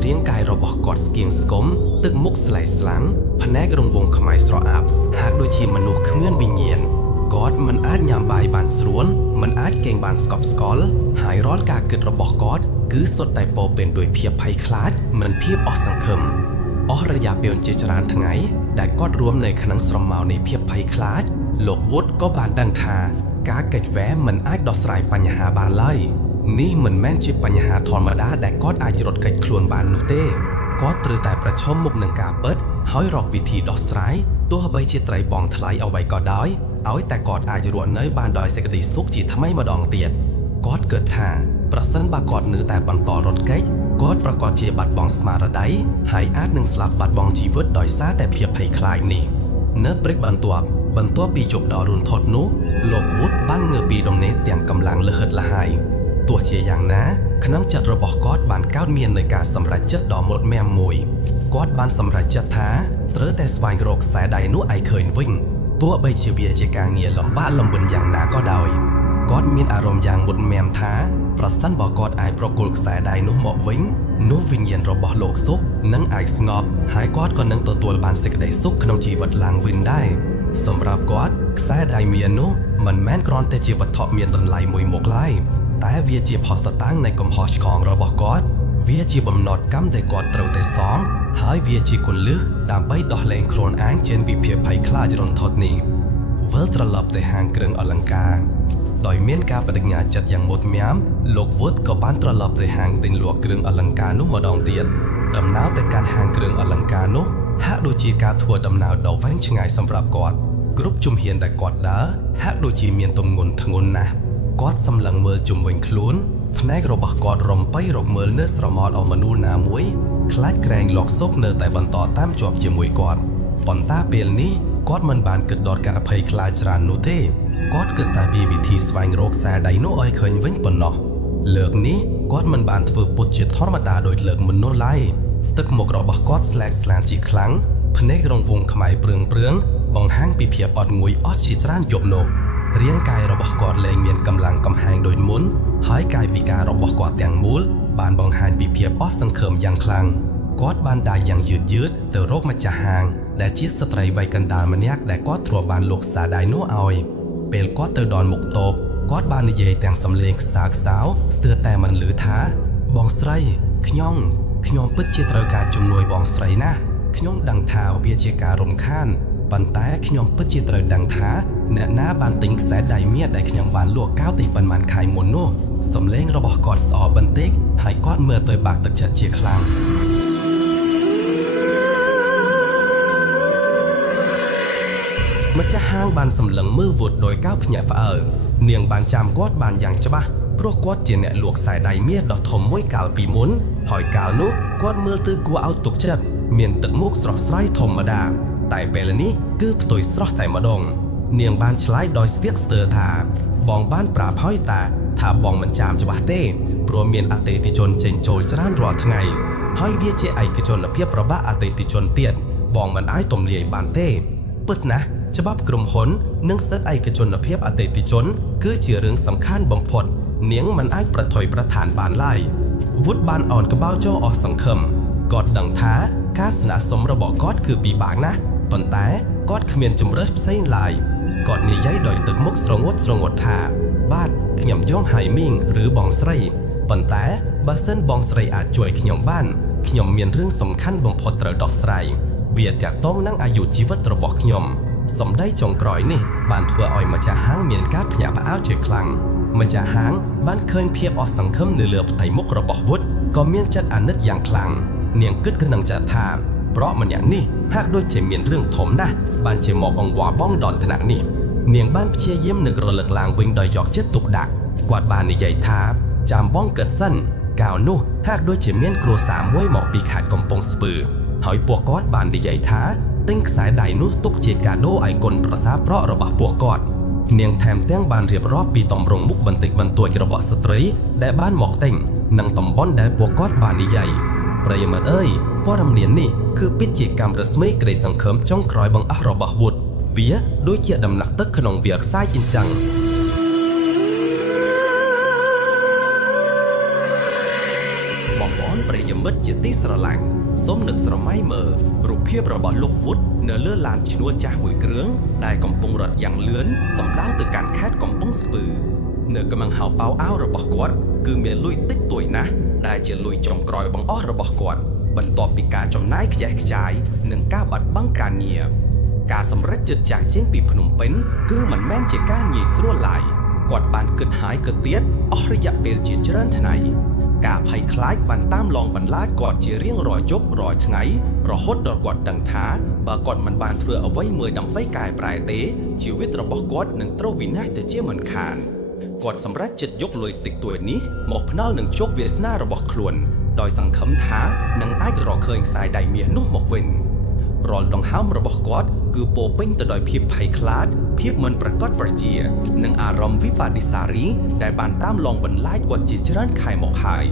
រាងកាយរបស់គាត់ស្គៀងស្គមទឹកមុខស្លែកស្លាំងភ្នែករង្វង់ខ្មៅស្រអាប់ហាក់ដូចជាមនុស្សគ្មានវិញ្ញាណគាត់មិនអាចញ៉ាំបាយបានស្រួលមិនអាចគេងបានស្កប់ស្កល់ហើយរាល់ការគិតរបស់គាត់គឺសុទ្ធតែពោរពេញដោយភាពភ័យខ្លាចមិនភាពអស់សង្ឃឹមអស់រយៈពេលជាច្រើនថ្ងៃដែលគាត់រួមនៅក្នុងស្រមោលនៃភាពភ័យខ្លាចលោកវុតក៏បានដឹងថាការកិច្ចវេះមិនអាចដោះស្រាយបញ្ហាបានឡើយនេះមិនមែនជាបញ្ហាធម្មតាដែលគាត់អាចរត់គេចខ្លួនបាននោះទេគាត់ត្រូវតែប្រឈមមុខនឹងការពិតហើយរកវិធីដោះស្រាយទោះបីជាត្រីបងថ្លៃអ្វីក៏ដោយឲ្យតែគាត់អាចរស់នៅបានដោយសេចក្តីសុខជាថ្មីម្ដងទៀតគាត់គិតថាប្រសិនបើគាត់នៅតែបន្តរត់គេចគាត់ប្រកាសជាបាត់បង់ស្មារតីហើយអាចនឹងស្លាប់បាត់បង់ជីវិតដោយសារតែភាពភ័យខ្លាចនេះនៅព្រឹកបន្ទាប់ពីយប់ដ៏រន្ធត់នោះលោកវុតបានងើបពីដំណេកទាំងកម្លាំងលហិតលហើយទោះជាយ៉ាងណាក្នុងចិត្តរបស់គាត់បានកើតមាននូវការសម្រេចចិត្តដ៏មុតមាំមួយគាត់បានសម្រេចចិត្តថាត្រូវតែស្វែងរកខ្សែដៃនោះឲ្យឃើញវិញទោះបីជាវាជាការងារលំបាកលំបិនយ៉ាងណាក៏ដោយគាត់មានអារម្មណ៍យ៉ាងមុតមាំថាប្រសិនបើគាត់អាចប្រគល់ខ្សែដៃនោះមកវិញនោះវិញ្ញាណរបស់លោកសុកនឹងអាចស្ងប់ហើយគាត់ក៏នឹងទទួលបានសេចក្តីសុខក្នុងជីវិតឡើងវិញដែរសម្រាប់គាត់ខ្សែដៃមាសនោះមិនមែនគ្រាន់តែជាវត្ថុមានតម្លៃមួយមុខឡើយតែវាជាភស្តុតាងនៃកំហុសឆ្គងរបស់គាត់វាជាបំណត់កម្មដែលគាត់ត្រូវតែសងហើយវាជាគន្លឹះដើម្បីដោះលែងខ្លួនឯងចេញពីភាពភ័យខ្លាចរន្ធត់នេះវិលត្រឡប់ទៅហាងគ្រឿងអលង្ការដោយមានការបដិញ្ញាចិត្តយ៉ាងមុតមាំលោកវុតក៏បានត្រឡប់ទៅហាងទិញលក់គ្រឿងអលង្ការនោះម្ដងទៀតដំណើរទៅកាន់ហាងគ្រឿងអលង្ការនោះហាក់ដូចជាការធ្វើដំណើរដ៏វែងឆ្ងាយសម្រាប់គាត់គ្រប់ជំហានដែលគាត់ដើរហាក់ដូចជាមានទម្ងន់ធ្ងន់ណាស់ គាត់សម្លឹងមើលជុំវិញខ្លួនភ្នែករបស់គាត់រំបីរកមើលនៅស្រមោលអមនុស្សណាមួយខ្លាចក្រែងលោកសុកនៅតែបន្តតាមជាប់ជាមួយគាត់ប៉ុន្តែពេលនេះគាត់មិនបានគិតដល់ការភ័យខ្លាចច្រើននោះទេគាត់គិតតែពីវិធីស្វែងរកខ្សែដៃនោះឲ្យឃើញវិញប៉ុណ្ណោះលើកនេះគាត់មិនបានធ្វើពុតជាធម្មតាដូចលើកមុននោះឡើយទឹកមុខរបស់គាត់ស្លែកស្លានជាខ្លាំងភ្នែករង្វង់ខ្មៅព្រឿងបង្ហាញពីភាពអត់ងុយអត់ជាច្រើនយប់នោះរាងកាយរបស់គាត់លែងមានកម្លាំងកំហែងដូចមុនហើយកាយវិការរបស់គាត់ទាំងមូលបានបង្ហាញពីភាពអស់សង្ឃឹមយ៉ាងខ្លាំងគាត់បានដៃយ៉ាងយឺតទៅរកម្ចាស់ហាងដែលជាស្ត្រីវ័យកណ្ដាលម្នាក់ដែលគាត់ធ្លាប់បានលក់ខ្សែដៃនោះឲ្យពេលគាត់ទៅដល់មុខតូបគាត់បាននិយាយទាំងសំឡេងខ្សោៗស្ទើរតែមិនឮថាបងស្រីខ្ញុំពិតជាត្រូវការជំនួយបងស្រីណាស់ខ្ញុំដឹងថាវាជាការរំខានប៉ុន្តែខ្ញុំពិតជាត្រូវដឹងថាអ្នកណាបានទិញខ្សែដៃមាសដែលខ្ញុំបានលក់កាលពីប៉ុន្មានខែមុននោះសំឡេងរបស់គាត់ស្អកបន្តិចហើយគាត់មើលទៅបាក់ទឹកចិត្តជាខ្លាំងម្ចាស់ហាងបានសម្លឹងមើលវុតដោយកៅភ្ញាក់ផ្អើលនាងបានចាំគាត់បានយ៉ាងច្បាស់ព្រោះគាត់ជាអ្នកលក់ខ្សែដៃមាសដ៏ធំមួយកាលពីមុនហើយកាលនោះគាត់មើលទៅគួរឲ្យទុកចិត្តមានទឹកមុខស្រស់ស្រាយធម្មតាតែពេលនេះគឺផ្ទុយស្រស់តែម្ដងនាងបានឆ្លើយដោយស្ទាក់ស្ទើរថាបងបានប្រាប់ហើយតាថាបងមិនចាំច្បាស់ទេព្រោះមានអតិថិជនចេញចូលច្រើនរាល់ថ្ងៃហើយវាជាឯកជនភាពរបស់អតិថិជនទៀតបងមិនអាចទម្លាយបានទេពិតណាស់ច្បាប់ក្រុមហ៊ុននិងសិទ្ធិឯកជនភាពអតិថិជនគឺជារឿងសំខាន់បំផុតនាងមិនអាចប្រថុយប្រឋានបានឡើយវុតបានអោនក្បាលចូលអស់សង្ឃឹមគាត់ដឹងថាការស្នើសុំរបស់គាត់គឺពិបាកណាស់ប៉ុន្តែគាត់គ្មានជំរើសផ្សេងឡើយគាត់និយាយដោយទឹកមុខស្រងត់ថាបាទខ្ញុំយងហៃមីងឬបងស្រីប៉ុន្តែបើសិនបងស្រីអាចជួយខ្ញុំបានខ្ញុំមានរឿងសំខាន់បំផុតត្រូវដោះស្រាយវាតាក់ទងនឹងអាយុជីវិតរបស់ខ្ញុំសម្ដីចុងក្រោយនេះបានធ្វើឲ្យម្ចាស់ហាងមានការភ្ញាក់ផ្អើលជាខ្លាំងម្ចាស់ហាងបានឃើញភាពអស់សង្ឃឹមនៅលើផ្ទៃមុខរបស់វុតក៏មានចិត្តអាណិតយ៉ាងខ្លាំងនាងគិតក្នុងចិត្តថាប្រកម្នាក់នេះហាក់ដូចជាមានរឿងធំណាស់បានជាមកអង្វរបងដនថ្នាក់នេះនាងបានព្យាយាមនឹករលឹកឡើងវិញដោយយកចិត្តទុកដាក់គាត់បាននិយាយថាចាំបងគិតសិនកាលនោះហាក់ដូចជាមានគ្រួសារមួយមកពីខេត្តកំពង់ស្ពឺហើយពួកគាត់បាននិយាយថាទិញខ្សែដៃនោះទុកជាកាដូឲ្យកូនប្រសារប្រក់របស់ពួកគាត់នាងថែមទាំងបានរៀបរាប់ពីទម្រង់មុខបន្តិចបន្តួចរបស់ស្ត្រីដែលបានមកទិញនិងតំបន់ដែលពួកគាត់បាននិយាយប្រិយមិត្តអើយព័ត៌មាននេះគឺពិតជាកម្មរស្មីក្តីសង្ឃឹមចុងក្រោយបង្អស់របស់វុតវាដូចជាដំណឹកទឹកក្នុងវាលខ្សាយអ៊ីនចឹងបងប្អូនប្រិយមិត្តជាទីស្រឡាញ់សូមនឹកស្រមៃមើលរូបភាពរបស់លោកវុតនៅលើឡានឈ្នួលចាស់មួយគ្រឿងដែលកំពុងរត់យ៉ាងលឿនសម្ដៅទៅកាន់ខេត្តកំពង់ស្ពឺនៅកំងហៅប៉ៅអោរបស់គាត់គឺមានលុយតិចតួចណាស់ដែលជាលុយចុងក្រោយបង្អស់របស់គាត់បន្ទាប់ពីការចំណាយខ្ជះខ្ចាយនិងការបាត់បង់ការងារការសម្រេចចិត្តចាស់ចេញពីភ្នំពេញគឺមិនមែនជាការងាយស្រួលឡើយគាត់បានគិតហើយគិតទៀតអស់រយៈពេលជាច្រើនថ្ងៃការភ័យខ្លាចបានតាមឡងបន្លាចគាត់ជារៀងរាល់យប់រាល់ថ្ងៃរហូតដល់គាត់ដឹងថាបើគាត់មិនបានធ្វើអ្វីមួយដើម្បីកែប្រែទេជីវិតរបស់គាត់នឹងត្រូវវិនាសទៅជាមិនខានគាត់សម្រេចចិត្តយកលុយតិចតួចនេះមកផ្ដាល់នឹងជោគវាសនារបស់ខ្លួនដោយសង្ឃឹមថានឹងអាចរកឃើញខ្សែដៃមាសនោះមកវិញរាល់ដង្ហើមរបស់គាត់គឺពោពេញទៅដោយភាពភ័យខ្លាចភាពមិនប្រកបប្រជានិងអារម្មណ៍វិបត្តិសារីដែលបានតាមឡងបន្លាចគាត់ជាច្រើនខែមកហើយ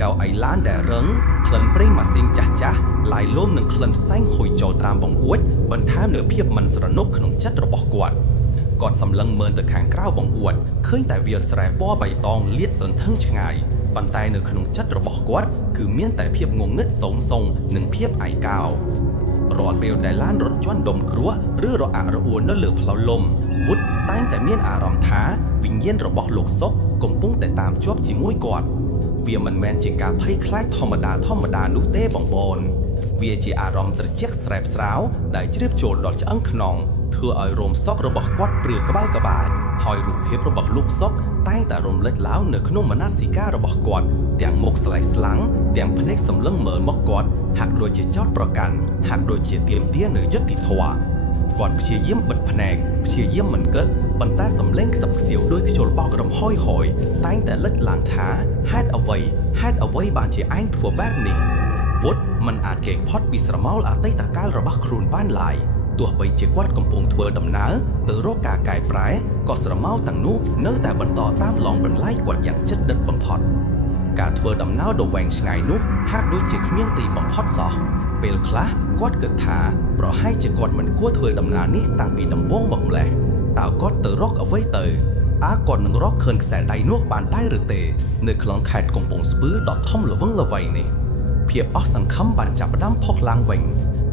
កៅអីឡានដែលរឹងក្លិនប្រេងម៉ាស៊ីនចាស់ឡាយលោមនឹងក្លិនផ្សែងហុយចូលតាមបង្អួចបន្ថែមនូវភាពមិនស្រណុកក្នុងចិត្តរបស់គាត់សម្លឹងមើលទៅខាងក្រៅបង្អួចឃើញតែវាលស្រែពណ៌បៃតងលាតសន្ធឹងឆ្ងាយប៉ុន្តែនៅក្នុងចិត្តរបស់គាត់គឺមានតែភាពងងឹតសងនិងភាពឯកោរាល់ពេលដែលឡានរត់ជន់ដុំគ្រោះឬរអាក់រអួលនៅលើផ្លូវលំវុតតែងតែមានអារម្មណ៍ថាវិញ្ញាណរបស់លោកសុកកំពុងតែតាមជាប់ជាមួយគាត់វាមិនមែនជាការភ័យខ្លាចធម្មតានោះទេបងប្អូនវាជាអារម្មណ៍ត្រជាក់ស្រែបស្រាវដែលជ្រាបចូលដល់ឆ្អឹងខ្នងធ្វើឲ្យរោមសក់របស់គាត់ព្រឿក្បាលហើយរូបភាពរបស់លោកសុកតែងតែរំលេចឡើងនៅក្នុងមនសិការរបស់គាត់ទាំងមុខស្លែកស្លាំងទាំងភ្នែកសម្លឹងមើលមកគាត់ហាក់ដូចជាចោទប្រកាន់ហាក់ដូចជាទាមទារនៅយុត្តិធម៌គាត់ព្យាយាមបិទភ្នែកព្យាយាមមិនគិត ប៉ុន្តែសំឡេងខ្សឹបខ្សៀវដោយខ្ជុលបោករំហោយហយតែងតែលេចឡើងថាហេតុអ្វីបានជាឯងធ្វើបែបនេះវុតមិនអាចកេងផុតពីស្រមោលអតីតកាលរបស់ខ្លួនបានឡើយទោះបីជាគាត់កំពុងធ្វើដំណើរទៅរកការកែប្រែក៏ស្រមោលទាំងនោះនៅតែបន្តតាមឡងបន្លាយគាត់យ៉ាងជិតដិតបំផុតការធ្វើដំណើរដ៏វែងឆ្ងាយនោះហាក់ដូចជាគ្មានទីបំផុតសោះពេលខ្លះគាត់គិតថាប្រហែលជាគាត់មិនគួរធ្វើដំណើរនេះតាំងពីដំបូងមកម្ល៉េះតើគាត់ទៅរកអ្វីទៅគាត់នឹងរកឃើញខ្សែដៃនោះបានដែរឬទេនៅក្នុងខេត្តកំពង់ស្ពឺដ៏ធំល្វឹងល្វើយនេះភាពអស់សង្ឃឹមបានចាប់ផ្ដើមផុសឡើងវិញ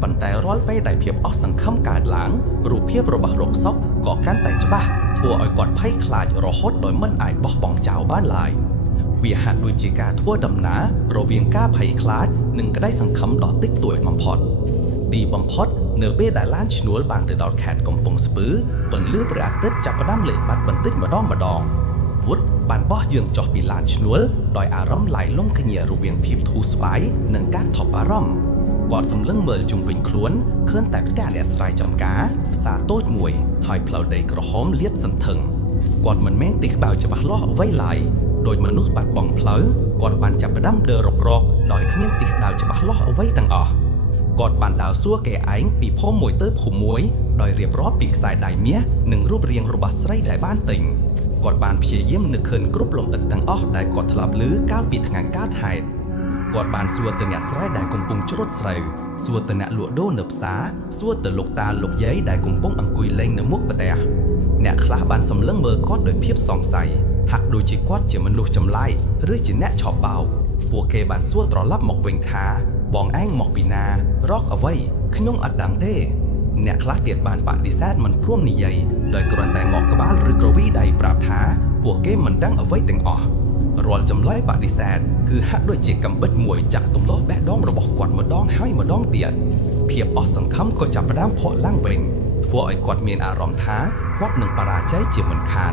ប៉ុន្តែរាល់ពេលដែលភាពអស់សង្ឃឹមកើតឡើងរូបភាពរបស់លោកសុកក៏កាន់តែច្បាស់ធ្វើឲ្យគាត់ភ័យខ្លាចរហូតដោយមិនអាចបោះបង់ចោលបានឡើយវាហាក់ដូចជាការធ្វើដំណើររវាងការភ័យខ្លាចនិងក្តីសង្ឃឹមដ៏តិចតួចបំផុតទីបំផុតនៅពេលដែលឡានឈ្នួលបានទៅដល់ខេត្តកំពង់ស្ពឺពន្លឺព្រះអាទិត្យចាប់ផ្ដើមលេបបាត់បន្តិចម្ដងវុតបានបោះយើងចុះពីឡានឈ្នួលដោយអារម្មណ៍ឡាយលំគ្នារវាងភាពធូរស្បើយនិងការថប់បារម្ភគាត់សម្លឹងមើលជុំវិញខ្លួនឃើញតែផ្ទះអ្នកស្រីចំការផ្សារតូចមួយហើយផ្លូវដីក្រហមលាតសន្ធឹងគាត់មិនមែនទីក្បៅច្បាស់លាស់អ្វីឡើយដោយមនុស្សបាត់បង់ផ្លូវគាត់បានចាប់ផ្ដើមដើររករកដោយគ្មានទីក្បៅច្បាស់លាស់អ្វីទាំងអស់គាត់បានដើរសួរគេឯងពីភូមិមួយទៅភូមិមួយដោយរៀបរាប់ពីខ្សែដៃមាសនិងរូបរាងរបស់ស្រីដែលបានទិញគាត់បានព្យាយាមនឹកឃើញគ្រប់លំអិតទាំងអស់ដែលគាត់ធ្លាប់ឮកាលពីថ្ងៃកើតហេតុគាត់បានសួរទៅអ្នកស្រីដែលកំពុងច្រូតស្រូវសួរទៅអ្នកលក់ដូរនៅផ្សារសួរទៅលោកតាលោកយាយដែលកំពុងអង្គុយលេងនៅមុខផ្ទះអ្នកខ្លះបានសម្លឹងមើលគាត់ដោយភាពសង្ស័យហាក់ដូចជាគាត់ជាមនុស្សចម្លែកឬជាអ្នកឆោបបោកពួកគេបានសួរត្រឡប់មកវិញថាបងឯងមកពីណារកអ្វីខ្ញុំអត់ដឹងទេអ្នកខ្លះទៀតបានបដិសេធមិនព្រមនិយាយដោយគ្រាន់តែងក់ក្បាលឬក្រវីដៃប្រាប់ថាពួកគេមិនដឹងអ្វីទាំងអស់រាល់ចម្លើយបដិសេធគឺហាក់ដូចជាកំបិតមួយចាក់ទម្លាស់បេះដូងរបស់គាត់ម្ដងហើយម្ដងទៀតភាពអស់សង្ឃឹមក៏ចាប់ផ្ដើមភក់ឡើងវិញធ្វើឲ្យគាត់មានអារម្មណ៍ថាគាត់នឹងបរាជ័យជាមិនខាន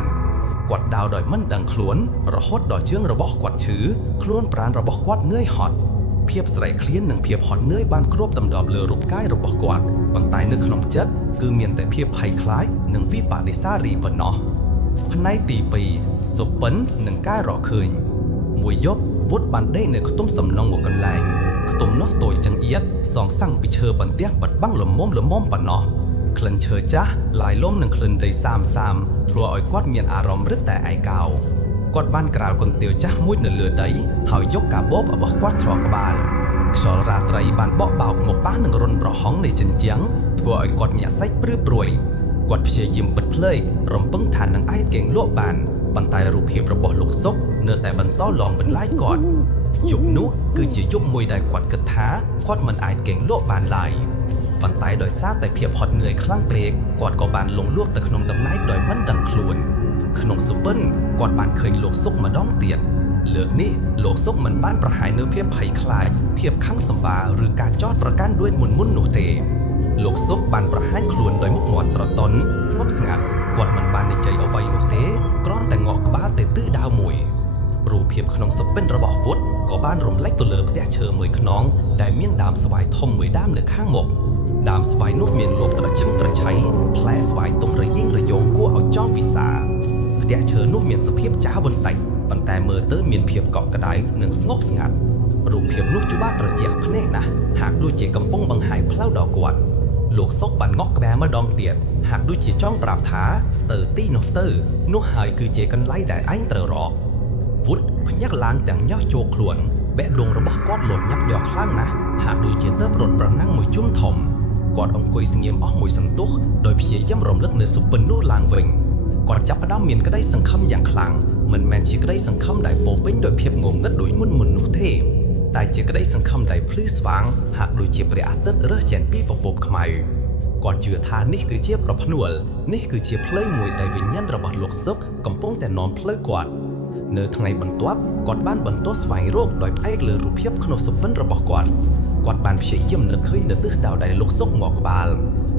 គាត់ដើរដោយមិនដឹងខ្លួនរហូតដល់ជើងរបស់គាត់ឈឺខ្លួនប្រាណរបស់គាត់នឿយហត់ភាពស្រេកឃ្លាននិងភាពហត់នឿយបានគ្របដណ្ដប់លើរូបកាយរបស់គាត់ប៉ុន្តែនៅក្នុងចិត្តគឺមានតែភាពភ័យខ្លាចនិងវិបដិសារីប៉ុណ្ណោះផ្នែកទី2សុពិននិងការរកឃើញមួយយប់វុតបានដេកនៅខ្ទមសំណង់មួយកន្លែងខ្ទមនោះតូចចង្អៀតសងសាំងពីឈើបន្ទះបាត់បាំងល្មមប៉ុណ្ណោះក្លិនឈើចាស់ឡាយលំនិងក្លិនដីសាមធ្វើឲ្យគាត់មានអារម្មណ៍រឹតតែឯកោគាត់បានក្រាលកន្ទាវចាស់មួយនៅលើដីហើយយកកាបូបរបស់គាត់ទ្រក្បាលខ្យល់រាត្រីបានបក់បោកមកប៉ះនឹងរន្ធប្រហោងនៃជញ្ជាំងធ្វើឲ្យគាត់ញាក់សាច់ព្រឺព្រួយគាត់ព្យាយាមបិទភ្លើងរំពឹងថានឹងអាចគេងលក់បានប៉ុន្តែរូបភាពរបស់លោកសុកនៅតែបន្តលងបន្លាចគាត់យប់នោះគឺជាយប់មួយដែលគាត់គិតថាគាត់មិនអាចគេងលក់បានឡើយប៉ុន្តែដោយសារតែភាពហត់នឿយខ្លាំងពេកគាត់ក៏បានលងលក់ទៅក្នុងដំណែកដោយមិនដឹងខ្លួនក្នុងសុបិនគាត់បានឃើញលោកសុកម្ដងទៀតលើកនេះលោកសុកមិនបានប្រហែលនៅភាពភ័យខ្លាចភាពខឹងសម្បារឬការចោទប្រកាន់ដូចមុននោះទេលោកសុកបានប្រហែលខ្លួនដោយមុខមាត់ស្រទន់ស្ងប់ស្ងាត់គាត់មិនបាននិយាយអ្វីនោះទេគ្រាន់តែងក់ក្បាលទៅទិសដៅមួយរូបភាពក្នុងសុបិនរបស់វុតក៏បានរំលេចទៅលើផ្ទះឈើមួយខ្នងដែលមានដើមស្វាយធំមួយដើមនៅខាងមុខដើមស្វាយនោះមានលបត្រឆឹងត្រឆៃផ្លែស្វាយទុំរយិងរយងគួរឲ្យចង់ពិសាផ្ទះឈើនោះមានសភាពចាស់បន្តិចប៉ុន្តែមើលទៅមានភាពកក់ក្ដៅនិងស្ងប់ស្ងាត់រូបភាពនោះច្បាស់ត្រជាក់ភ្នែកណាស់ហាក់ដូចជាកំពុងបង្ហាញផ្លូវដល់គាត់លោកសុកបានងក់ក្បែរម្ដងទៀតហាក់ដូចជាចង់ប្រាប់ថាទៅទីនោះហើយគឺជាកន្លែងដែលឯងត្រូវរកវុតភ្ញាក់ឡើងទាំងញោះជោកខ្លួនបែកដងរបស់គាត់លន់ញាប់ញ័រខ្លាំងណាស់ហាក់ដូចជាទៅរត់ប្រណាំងមួយជុំធំគាត់អង្គុយស្ងៀមអស់មួយសន្ទុះដោយព្យាយាមរំលឹកនៅសុពិននោះឡើងវិញគាត់ចាប់ផ្ដើមមានក្តីសង្ឃឹមយ៉ាងខ្លាំងមិនមែនជាក្តីសង្ឃឹមដែលពោពេញដោយភាពងងឹតដូចមុននោះទេតែជាក្តីសង្ឃឹមដែលភ្លឺស្វាងហាក់ដូចជាព្រះអាទិត្យរើសចេញពីពពកខ្មៅគាត់ជឿថានេះគឺជាប្រផ្នួលនេះគឺជាផ្លូវមួយដែលវិញ្ញាណរបស់លោកសុកកំពុងតែនាំផ្លូវគាត់នៅថ្ងៃបន្ទាប់គាត់បានបន្តស្វែងរកដោយផ្អែកលើរូបភាពក្នុងសុបិនរបស់គាត់បានព្យាយាមនឹកឃើញនៅទិសដៅដែលលោកសុកងក់ក្បាល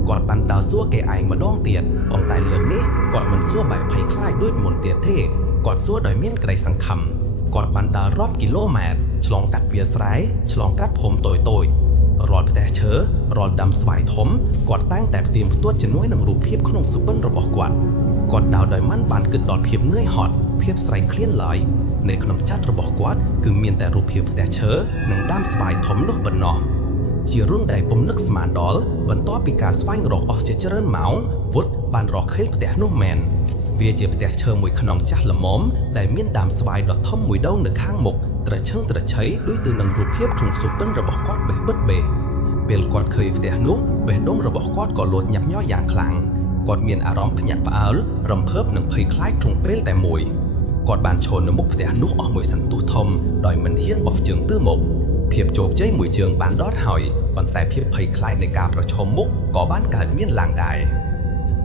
គាត់បានដើរសួរគេឯងម្ដងទៀតប៉ុន្តែលើកនេះគាត់មិនសួរបែបភ័យខ្លាចដូចមុនទៀតទេគាត់សួរដោយមានក្តីសង្ឃឹមគាត់បានដើររាប់គីឡូម៉ែត្រឆ្លងកាត់វាលស្រែឆ្លងកាត់ភូមិតូចរាល់ផ្ទះឈើរាល់ដាំស្វាយធំគាត់តែងតែផ្ទៀងផ្ទាត់ជាមួយនឹងរូបភាពក្នុងសុបិនរបស់គាត់ គាត់ដៅដោយមិនបានគិតដល់ភាពងឿយហត់ភាពស្រេកឃ្លានឡើយនៅក្នុងចិត្តរបស់គាត់គឺមានតែរូបភាពផ្ទះឈើនិងដើមស្វាយធំនោះប៉ុណ្ណោះជារឿងដែលពុំនឹកស្មានដល់បន្ទាប់ពីការស្វែងរកអស់ជាច្រើនម៉ោងវុតបានរកឃើញផ្ទះនោះមែនវាជាផ្ទះឈើមួយខ្នងចាស់ល្មមដែលមានដើមស្វាយដ៏ធំមួយដងនៅខាងមុខត្រឈឹងត្រឆៃដូចទៅនឹងរូបភាពទ្រង់សុបិនរបស់គាត់បេះបិទបេះពេលគាត់ឃើញផ្ទះនោះបេះដូងរបស់គាត់ក៏លោតញាប់ញ័រយ៉ាងខ្លាំងគាត់មានអារម្មណ៍ភ្ញាក់ផ្អើលរំភើបនិងភ័យខ្លាចទ្រង់ពេលតែមួយគាត់បានឈរនៅមុខផ្ទះនោះអស់មួយសន្ទុះធំដោយមិនហ៊ានបោះជើងទៅមុខភាពជោគជ័យមួយជើងបានដុតហើយប៉ុន្តែភាពភ័យខ្លាចនៃការប្រឈមមុខក៏បានកើតមានឡើងដែរ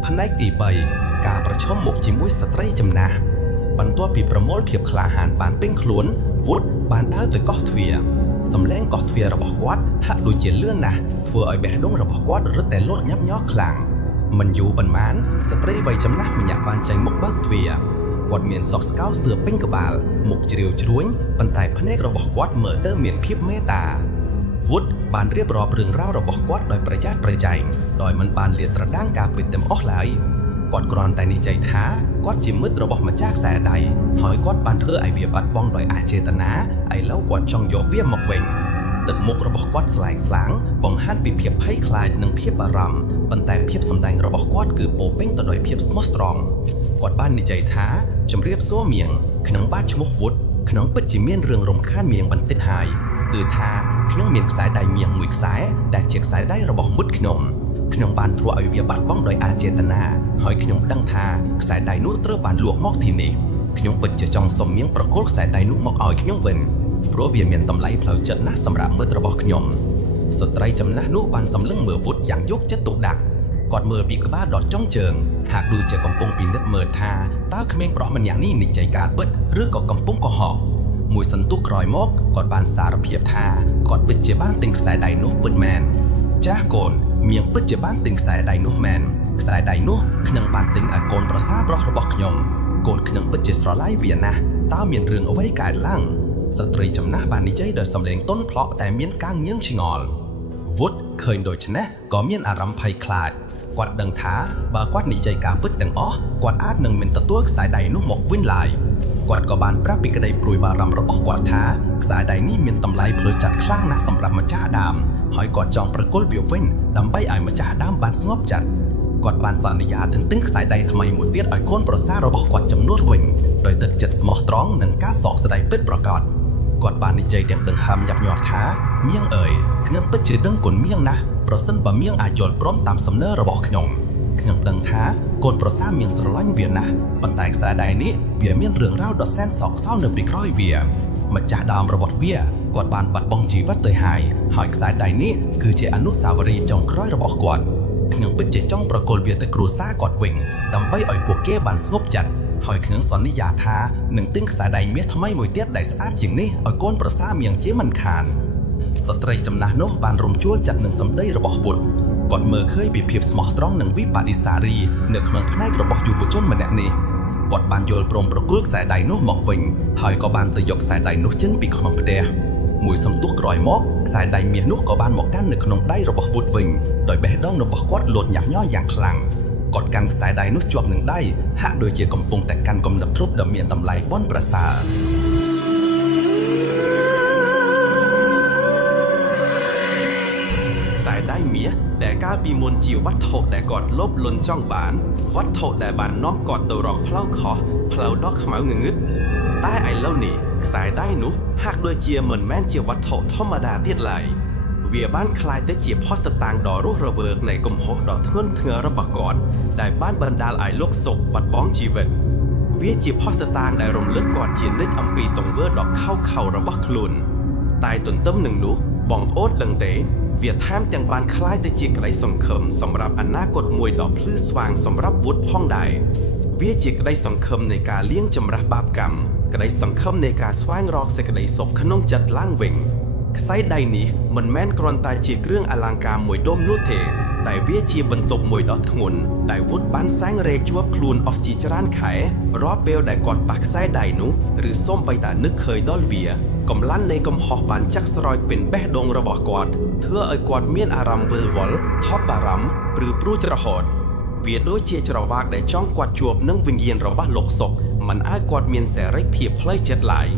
ផ្នែកទី3ការប្រឈមមុខជាមួយស្ត្រីចំណាស់បន្ទាប់ពីប្រមូលភាពក្លាហានបានពេញខ្លួនវុតបានដើរទៅកោះទ្វារសំឡេងកោះទ្វាររបស់គាត់ហាក់ដូចជាលឿនណាស់ធ្វើឲ្យបេះដូងរបស់គាត់រត់តែលោតញាប់ញ័រខ្លាំងមិនយូរប៉ុន្មានស្ត្រីវ័យចំណាស់ម្នាក់បានចេញមុខបើកទ្វារគាត់មានសក់ស្កៅស្ទើរពេញក្បាលមុខជ្រាវជ្រួញប៉ុន្តែភ្នែករបស់គាត់មើលទៅមានភាពមេត្តាវុតបានរៀបរាប់រឿងរ៉ាវរបស់គាត់ដោយប្រយ័ត្នប្រយែងដោយមិនបានលាតត្រដាងការពិតទាំងអស់ឡើយគាត់គ្រាន់តែនិយាយថាគាត់ជាមិត្តរបស់ម្ចាស់ខ្សែដៃហើយគាត់បានធ្វើឲ្យវាបាត់បង់ដោយអចេតនាឥឡូវគាត់ចង់យកវាមកវិញទឹកមុខរបស់គាត់ស្លែកស្លាំងបង្ហាញពីភាពភ័យខ្លាចនិងភាពបារម្ភប៉ុន្តែភាពសម្ដែងរបស់គាត់គឺពោពេញទៅដោយភាពស្មោះត្រង់គាត់បាននិយាយថាជំរាបសួរមៀងក្នុងបាតឈ្មោះវុតក្នុងពិតជាមានរឿងរំខានមៀងបន្តិចហើយគឺថាខ្ញុំមានខ្សែដៃមៀងមួយខ្សែដែលជាខ្សែដៃរបស់មុតខ្ញុំបានធ្វើឲ្យវាបាត់បង់ដោយអចេតនាហើយខ្ញុំដឹងថាខ្សែដៃនោះត្រូវបានលួចមកទីនេះខ្ញុំពិតជាចង់សុំមៀងប្រគល់ខ្សែដៃនោះមកឲ្យខ្ញុំវិញព្រោះវាមានតម្លៃផ្លូវចិត្តណាស់សម្រាប់មិត្តរបស់ខ្ញុំស្ត្រីចំណាស់នោះបានសម្លឹងមើលវុតយ៉ាងយកចិត្តទុកដាក់គាត់មើលពីក្បាលដល់ចុងជើងហាក់ដូចជាកំពុងពិនិត្យមើលថាតើក្មេងប្រុសម្នាក់នេះនិយាយការពិតឬក៏កំពុងកុហកមួយសន្ទុះក្រោយមកគាត់បានសារភាពថាគាត់ពិតជាបានទិញខ្សែដៃនោះពិតមែនចាស់កូនមៀងពិតជាបានទិញខ្សែដៃនោះមែនខ្សែដៃនោះខ្ញុំបានទិញឲ្យកូនប្រសារប្រុសរបស់ខ្ញុំកូនខ្ញុំពិតជាស្រឡាញ់វាណាស់តើមានរឿងអ្វីកើតឡើងស្ត្រីចំណាស់បាននិយាយដោយសំឡេងទន់ភ្លក់តែមានការញើសឆ្ងល់វុតឃើញដូច្នេះក៏មានអារម្មណ៍ភ័យខ្លាចគាត់ដឹងថាបើគាត់និយាយការពិតទាំងអស់គាត់អាចនឹងមិនទទួលខ្សែដៃនោះមកវិញឡើយគាត់ក៏បានប្រាប់ពីក្តីព្រួយបារម្ភរបស់គាត់ថាខ្សែដៃនេះមានតម្លៃផ្លូវចិត្តខ្លាំងណាស់សម្រាប់ម្ចាស់ដើមហើយគាត់ចង់ប្រគល់វាវិញដើម្បីឲ្យម្ចាស់ដើមបានស្ងប់ចិត្តគាត់បានសន្យាទន្ទឹងខ្សែដៃថ្មីមួយទៀតឲ្យកូនប្រសាររបស់គាត់ចំនួនវិញដោយទឹកចិត្តស្មោះត្រង់និងការសោកស្ដាយពិតប្រាកដគាត់បាននិយាយទាំងដង្ហើមញាប់ញ័រថាមៀងអើយខ្ញុំពិតជាដឹងគុណមៀងណាស់ប្រសិនបើមៀងអាចយល់ព្រមតាមសំណើរបស់ខ្ញុំដឹងថាកូនប្រសារមៀងស្រឡាញ់វាណាស់ប៉ុន្តែខ្សែដៃនេះវាមានរឿងរ៉ាវដ៏សែនសោកសៅនៅពីក្រោយវាម្ចាស់ដើមរបស់វាគាត់បានបាត់បង់ជីវិតទៅហើយខ្សែដៃនេះគឺជាអនុស្សាវរីយ៍ចុងក្រោយរបស់គាត់ខ្ញុំពិតជាចង់ប្រគល់វាទៅគ្រួសារគាត់វិញដើម្បីឲ្យពួកគេបានស្ងប់ចិត្តហើយខ្ញុំសន្យាថានឹងទិញខ្សែដៃមាសថ្មីមួយទៀតដែលស្អាតជាងនេះឲ្យកូនប្រសារមៀងជាមិនខានស្ត្រីចំណាស់នោះបានរំជួលចិត្តនឹងសម្ដីរបស់វុតគាត់មើលឃើញពីភាពស្មោះត្រង់និងវិបដិសារីនៅក្នុងផ្នែករបស់យុវជនម្នាក់នេះគាត់បានយល់ព្រមប្រគល់ខ្សែដៃនោះមកវិញហើយក៏បានទៅយកខ្សែដៃនោះចេញពីក្នុងផ្ទះមួយសន្ទុះក្រោយមកខ្សែដៃមាសនោះក៏បានមកកាន់នៅក្នុងដៃរបស់វុតវិញដោយបេះដូងរបស់គាត់លោតញាប់ញ័រយ៉ាងខ្លាំងគាត់កាន់ខ្សែដៃនោះជាប់នឹងដៃហាក់ដូចជាកំពុងតែកាន់គំនិតទ្រព្យដ៏មានតម្លៃបនប្រសើរខ្សែដៃមាសដែលកាលពីមុនជាវត្ថុដែលគាត់លោភលន់ចង់បានវត្ថុដែលបាននាំគាត់ទៅរកផ្លូវខុសផ្លូវដ៏ខ្មៅងងឹតតែឥឡូវនេះខ្សែដៃនោះហាក់ដូចជាមិនមែនជាវត្ថុធម្មតាទៀតឡើយវាបានคล้ายទៅជាភស្តុតាងដ៏រស់រវើកនៃកំហុសដ៏ធ្ងន់ធ្ងររបស់គាត់ដែលបានបណ្ដាលឲ្យលោកសុកបាត់បង់ជីវិតវាជាភស្តុតាងដែលរំលឹកគាត់ជានិច្ចអំពីទង្វើដ៏ខៅរបស់ខ្លួនតែទន្ទឹមនឹងនោះបងប្អូនដឹងទេវាថែមទាំងបានคล้ายទៅជាក្តីសង្ឃឹមសម្រាប់អនាគតមួយដ៏ភ្លឺស្វាងសម្រាប់វុតផងដែរវាជាក្តីសង្ឃឹមនៃការលាងចម្រាស់បាបកម្មក្តីសង្ឃឹមនៃការស្វែងរកសេចក្តីសុខក្នុងចិត្តឡើងវិញខ្សែដៃនេះមិនមែនគ្រាន់តែជាគ្រឿងអលង្ការមួយដុំនោះទេតែវាជាបន្ទុកមួយដ៏ធ្ងន់ដែលវុតបានសែងរែកជាប់ខ្លួនអស់ជាច្រើនខែរាល់ពេលដែលគាត់ប៉ះខ្សែដៃនោះឬសូម្បីតែនឹកឃើញដល់វាកម្លាំងនៃកំហុសបានចាក់ស្រោចពេញបេះដូងរបស់គាត់ធ្វើឲ្យគាត់មានអារម្មណ៍វិលវល់ថប់បារម្ភឬព្រួយរហូត វាដូចជាច្រវាក់ដែលចង់គាត់ជួបនឹងវិញ្ញាណរបស់លោកសុកមិនឲ្យគាត់មានសេរីភាពផ្លូវចិត្តឡើយ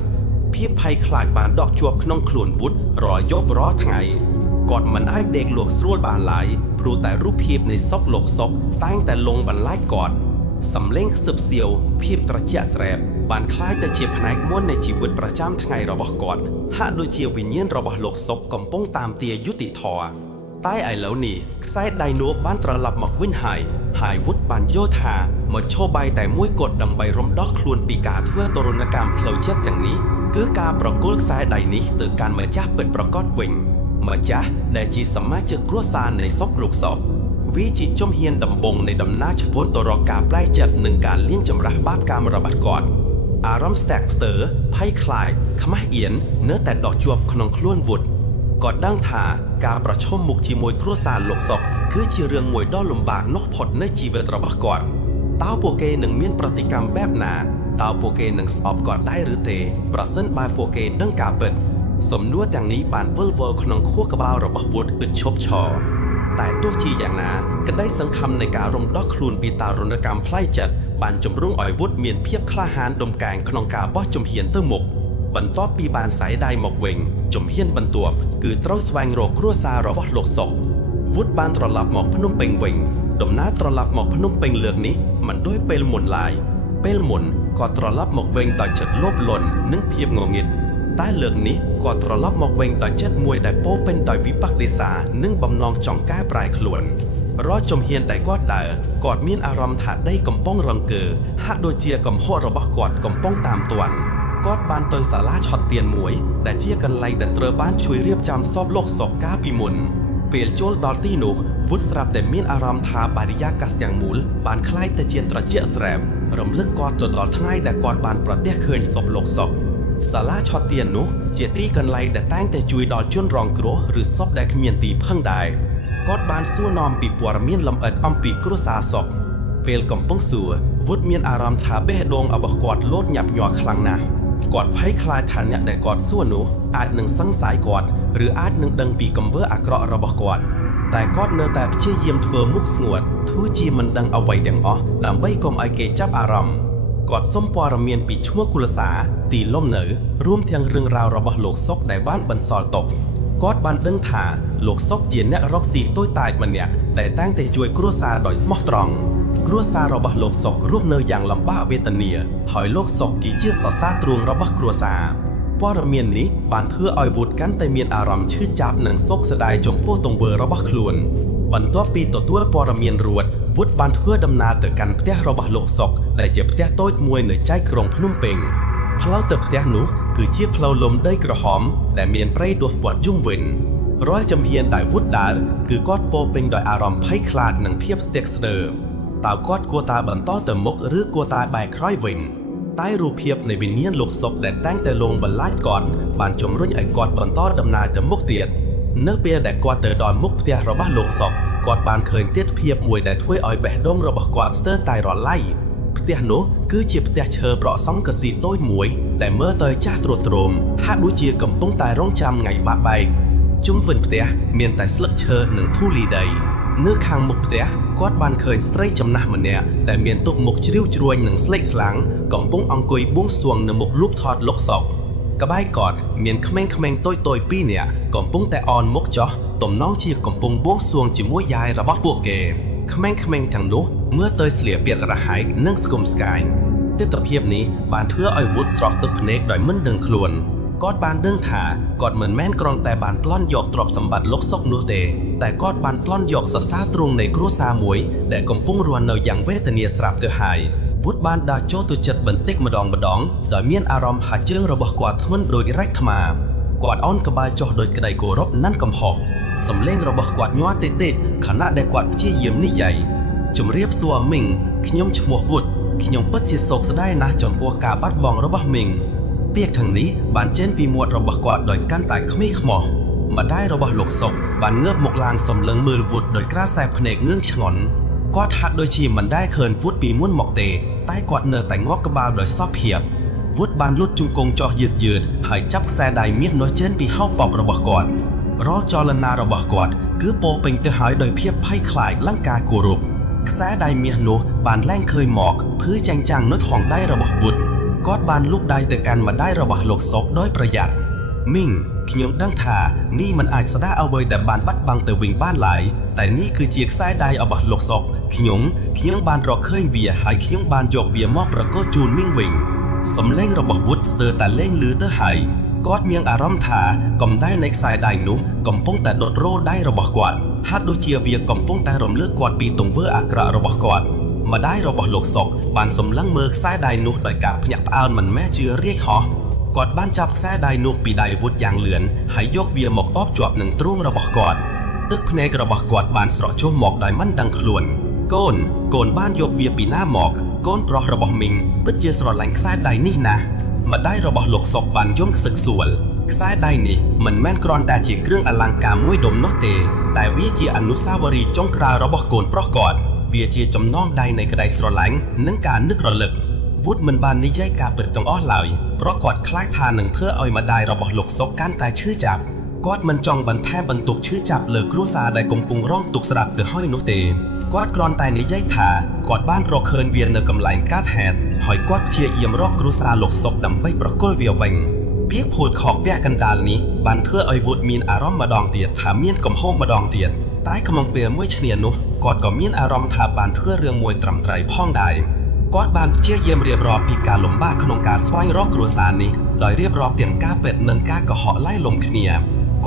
ភាពភ័យខ្លាចបានដកជាប់ក្នុងខ្លួនវុឌ្ឍរាល់យប់រាល់ថ្ងៃគាត់មិនអាចដេកលក់ស្រួលបានឡើយព្រោះតែរូបភាពនៃសពលោកសុកតែងតែលងបន្លាចគាត់សំឡេងខ្សឹបសៀវភាពត្រជាក់ស្រែបបានคล้ายទៅជាផ្នែកមួយនៃជីវិតប្រចាំថ្ងៃរបស់គាត់ហាក់ដូចជាវិញ្ញាណរបស់លោកសុកកំពុងតាមទាយុតិធម៌តែឥឡូវនេះខ្សែដៃនោះបានត្រឡប់មកវិញហើយវុឌ្ឍបានយល់ថាមកឈោបាយតែមួយគត់ដើម្បីរំដោះខ្លួនពីការធ្វើទរណកម្មផ្លូវចិត្តទាំងនេះគឺការប្រគល់ខ្សែដៃនេះទៅកាន់ម្ចាស់ពិតប្រាកដវិញម្ចាស់ដែលជាសមាជិកគ្រួសារនៃសពលោកសុកវាជាជំហានដំបូងនៃដំណើរឆ្ពោះទៅរកការប្លែកចិត្តនិងការលាងចម្រាស់បាបកម្មរបស់គាត់អារម្មណ៍ Stackster ភ័យខ្លាចខ្មាស់អៀននៅតែដកជាប់ក្នុងខ្លួនវុឌ្ឍគាត់ដឹងថាការប្រឈមមុខជាមួយគ្រួសារលោកសុកគឺជារឿងមួយដ៏លំបាកនោះផុតនៅជីវិតរបស់គាត់តើពួកគេនឹងមានប្រតិកម្មបែបណាតើពួកគេនឹងស្អប់គាត់ដែរឬទេប្រសិនបើពួកគេដឹងការពិតសំណួរទាំងនេះបានវិលវល់ក្នុងខួរក្បាលរបស់វុឌ្ឍឥតឈប់ឈរតែទោះជាយ៉ាងណាក្តីសង្ឃឹមនៃការរំដោះខ្លួនពីតារុណកម្មផ្លូវចិត្តបានជំរុញឲ្យវុឌ្ឍមានភាពក្លាហានដុំកែងក្នុងការបោះជំហានទៅមុខបន្ទាប់ពីបានសាយដៃមកវិញជំហានបន្ទាប់គឺត្រូវស្វែងរកគ្រួសាររបស់លោកសុកវុឌ្ឍបានត្រឡប់មកភ្នំពេញវិញដំណើរត្រឡប់មកភ្នំពេញលើកនេះមិនដូចពេលមុនឡើយពេលមុនគាត់ត្រឡប់មកវិញដោយចិត្តលោភលន់និងភាពងងឹតតែលើកនេះគាត់ត្រឡប់មកវិញដោយចិត្តមួយដែលពោរពេញដោយវិបត្តិសានិងបំណងចង់កែប្រែខ្លួនរាល់ជំហានដែលគាត់ដើរគាត់មានអារម្មណ៍ថាដីកំពុងរង្គើហាក់ដូចជាកំហុសរបស់គាត់កំពុងតាមទាន់គាត់បានទៅសាលាឆត់ទៀនមួយដែលជាកន្លែងដែលត្រូវបានជួយរៀបចំសពលោកសុកកាលពីមុនពេលចូលដល់ទីនោះវុឌ្ឍស្រាប់តែមានអារម្មណ៍ថាបរិយាកាសទាំងមូលបានคล้ายទៅជាត្រជាក់ស្រែបរំលឹកគាត់ទៅដល់ថ្ងៃដែលគាត់បានប្រទះឃើញសពលោកសុកសាលាឆត់ទៀននោះជាទីកន្លែងដែលតែងតែជួយដល់ជនរងគ្រោះឬសពដែលគ្មានទីពឹងដែរគាត់បានសួរនាំពីព័ត៌មានលម្អិតអំពីគ្រួសារសុកពេលកំពុងសួរវុឌ្ឍមានអារម្មណ៍ថាបេះដូងរបស់គាត់លោតញាប់ញ័រខ្លាំងណាស់គាត់ភ័យខ្លាចថាអ្នកដែលគាត់សួរនោះអាចនឹងសង្ស័យគាត់ឬអាចនឹងដឹងពីកំពើអាក្រក់របស់គាត់តែគាត់នៅតែព្យាយាមធ្វើមុខស្ងួតធ្វើជាមិនដឹងអ្វីទាំងអស់ដើម្បីកុំឲ្យគេចាប់អារម្មណ៍គាត់សុំព័ត៌មានពីឈ្មោះគុលសាទីលំនៅរួមទាំងរឿងរ៉ាវរបស់លោកសុកដែលបានបន្សល់ទុកគាត់បានដឹងថាលោកសុកជាអ្នករកស៊ីតូចតាចម្នាក់ដែលតែងតែជួយគ្រួសារដោយស្មោះត្រង់គ្រួសាររបស់លោកសុករស់នៅយ៉ាងលំបាកវេទនាហើយលោកសុកគឺជាសរសៃទ្រូងរបស់គ្រួសារព័ត៌មាននេះបានធ្វើឲ្យវុឌ្ឍកាន់តែមានអារម្មណ៍ឈឺចាប់និងសោកស្ដាយចំពោះទង្វើរបស់ខ្លួនបន្ទាប់ពីទទួលព័ត៌មានរួចវុឌ្ឍបានធ្វើដំណើរទៅកាន់ផ្ទះរបស់លោកសុកដែលជាផ្ទះតូចមួយនៅចែកក្រុងភ្នំពេញផ្លូវទៅផ្ទះនោះគឺជាផ្លូវលំដីក្រហមដែលមានព្រៃដួសព័ទ្ធជុំវិញរាល់ជំហានដែលវុឌ្ឍដើរគឺគាត់ពោរពេញដោយអារម្មណ៍ភ័យខ្លាចនិងភាពស្ទាក់ស្ទើរតើគាត់គួរតែបន្តទៅមុខឬគួរតែបែរក្រោយវិញតែរូបភាពនៃវិញ្ញាណលោកសុកដែលតែងតែលងបន្លាចគាត់បានជំរុញឲ្យគាត់បន្តដំណើរទៅមុខទៀតនៅពេលដែលគាត់ទៅដល់មុខផ្ទះរបស់លោកសុកគាត់បានឃើញទិដ្ឋភាពមួយដែលធ្វើឲ្យបេះដូងរបស់គាត់ស្ទើរតែរលាយផ្ទះនោះគឺជាផ្ទះឈើប្រក់សង់កស៊ីតូចមួយដែលមើលទៅចាស់ទ្រុឌទ្រោមហាក់ដូចជាកំពុងតែរងចាំថ្ងៃបាក់បែកជុំវិញផ្ទះមានតែស្លឹកឈើនិងធូលីដីនៅខាងមុខផ្ទះគាត់បានឃើញស្ត្រីចំណាស់ម្នាក់ដែលមានទុកមុខជ្រីវជ្រួញនិងស្លេកស្លាំងកំពុងអង្គុយបួងសួងនៅមុខរូបថតលោកសុកក្បែរគាត់មានក្មេងៗតូចៗពីរនាក់កំពុងតែអោនមុខចុះទំនងជាកំពុងបួងសួងជាមួយយាយរបស់ពួកគេក្មេងៗទាំងនោះមើលទៅស្លៀកពាក់រហែកនិងស្គមស្កាយទិដ្ឋភាពនេះបានធ្វើឲ្យវុឌ្ឍស្រក់ទឹកភ្នែកដោយមិនដឹងខ្លួនគាត់បានដឹងថាគាត់មិនមែនគ្រាន់តែបានប្លន់យកទ្រព្យសម្បត្តិលោកសុកនោះទេតែគាត់បានប្លន់យកសរសៃទ្រូងនៃគ្រួសារមួយដែលកំពុងរស់នៅយ៉ាងវេទនាស្រាប់ទៅហើយវុឌ្ឍបានដើរចូលទៅជិតបន្តិចម្ដងដោយមានអារម្មណ៍ថាជើងរបស់គាត់ធ្ងន់ដូចរែកថ្មគាត់អោនក្បាលចុះដោយក្តីគោរពនិងកំហុសសំឡេងរបស់គាត់ញ័រតិចៗខណៈដែលគាត់ព្យាយាមនិយាយជំរាបសួរមីងខ្ញុំឈ្មោះវុឌ្ឍខ្ញុំពិតជាសោកស្ដាយណាស់ចំពោះការបាត់បង់របស់មីងពាក្យទាំងនេះបានចេញពីមាត់របស់គាត់ដោយកាន់តែខ្មេងខ្មោះម្ដាយរបស់លោកសុកបានងើបមកឡើងសម្លឹងមើលវុឌ្ឍដោយក្រាសែភ្នែកងឿងឆ្ងន់គាត់ហាក់ដូចជាមិនដែលឃើញវុឌ្ឍពីមុនមកទេតែគាត់នៅតែងាប់ក្បាលដោយសោកភាពវុឌ្ឍបានលុតជង្គង់ចោះយឺតហើយចាប់ខ្សែដៃមាសនោះចេញពីហោប៉បរបស់គាត់រាល់ចលនារបស់គាត់គឺពោពេញទៅហើយដោយភាពភ័យខ្លាចនិងការគោរព ខ្សែដៃមាសនោះបានឡើងឃើញមកភឺចាញ់ចាំងនៅថងដៃរបស់វុឌ្ឍគាត់បានលូកដៃទៅកាន់ម្ដាយរបស់លោកសុកដោយប្រយ័ត្នមីងខ្ញុំដឹងថានេះមិនអាចស្ដារអ្វីដែលបានបាត់បង់ទៅវិញបានឡើយតែនេះគឺជាខ្សែដៃរបស់លោកសុកខ្ញុំបានរកឃើញវាហើយខ្ញុំបានយកវាមកប្រកល់ជូនមីងវិញសំឡេងរបស់វុឌ្ឍស្ទើរតែលែងឮទៅហើយគាត់មានអារម្មណ៍ថាកំដៅនៃខ្សែដៃនោះកំពុងតែដុតរោដៃរបស់គាត់ហាក់ដូចជាវាកំពុងតែរំលឹកគាត់ពីទង្វើអាក្រក់របស់គាត់ម្ដាយរបស់លោកសុកបានសម្លឹងមើលខ្សែដៃនោះដោយការភ្ញាក់ផ្អើលមិនមែនជារាជហោះគាត់បានចាប់ខ្សែដៃនោះពីដៃវុឌ្ឍយ៉ាងលឿនហើយយកវាមកអបជាប់នឹងទ្រូងរបស់គាត់ទឹកភ្នែករបស់គាត់បានស្រក់ចុះមកដោយមិនដឹងខ្លួនកូនបានយកវាពីណាមកកូនប្រុសរបស់មីងពិតជាស្រឡាញ់ខ្សែដៃនេះណាស់ម្ដាយរបស់លោកសុកបានយំខ្សឹកសួលខ្សែដៃនេះមិនមែនគ្រាន់តែជាគ្រឿងអលង្ការមួយដុំនោះទេតែវាជាអនុស្សាវរីយ៍ចុងក្រោយរបស់កូនប្រុសគាត់វាជាចំណងដៃនៃក្តីស្រឡាញ់និងការនឹករលឹកវុឌ្ឍមិនបាននិយាយការពិតទាំងអស់ឡើយព្រោះគាត់ខ្លាចថានឹងធ្វើឲ្យម្ដាយរបស់លោកសុកកាន់តែឈឺចាប់គាត់មិនចង់បន្ថែមបន្ទុកឈឺចាប់លើគ្រួសារដែលកំពុងរងទុក្ខស្រាប់ទៅហើយនោះទេគាត់គ្រាន់តែនិយាយថាគាត់បានរកឃើញវានៅកន្លែងកើតហេតុហើយគាត់ព្យាយាមរកគ្រួសារលោកសុកដើម្បីប្រគល់វាវិញពាក្យពោលខកពាក់កណ្ដាលនេះបានធ្វើឲ្យវុឌ្ឍមានអារម្មណ៍ម្ដងទៀតថាមានកំហុសម្ដងទៀតតែក្នុងពេលមួយឈ្នានោះគាត់ក៏មានអារម្មណ៍ថាបានធ្វើរឿងមួយត្រឹមត្រូវផងដែរគាត់បានព្យាយាមរៀបរាប់ពីការលំបាកក្នុងការស្វែងរកគ្រួសារនេះដោយរៀបរាប់ទាំងការពិតនិងការកុហកឡាយលំគ្នា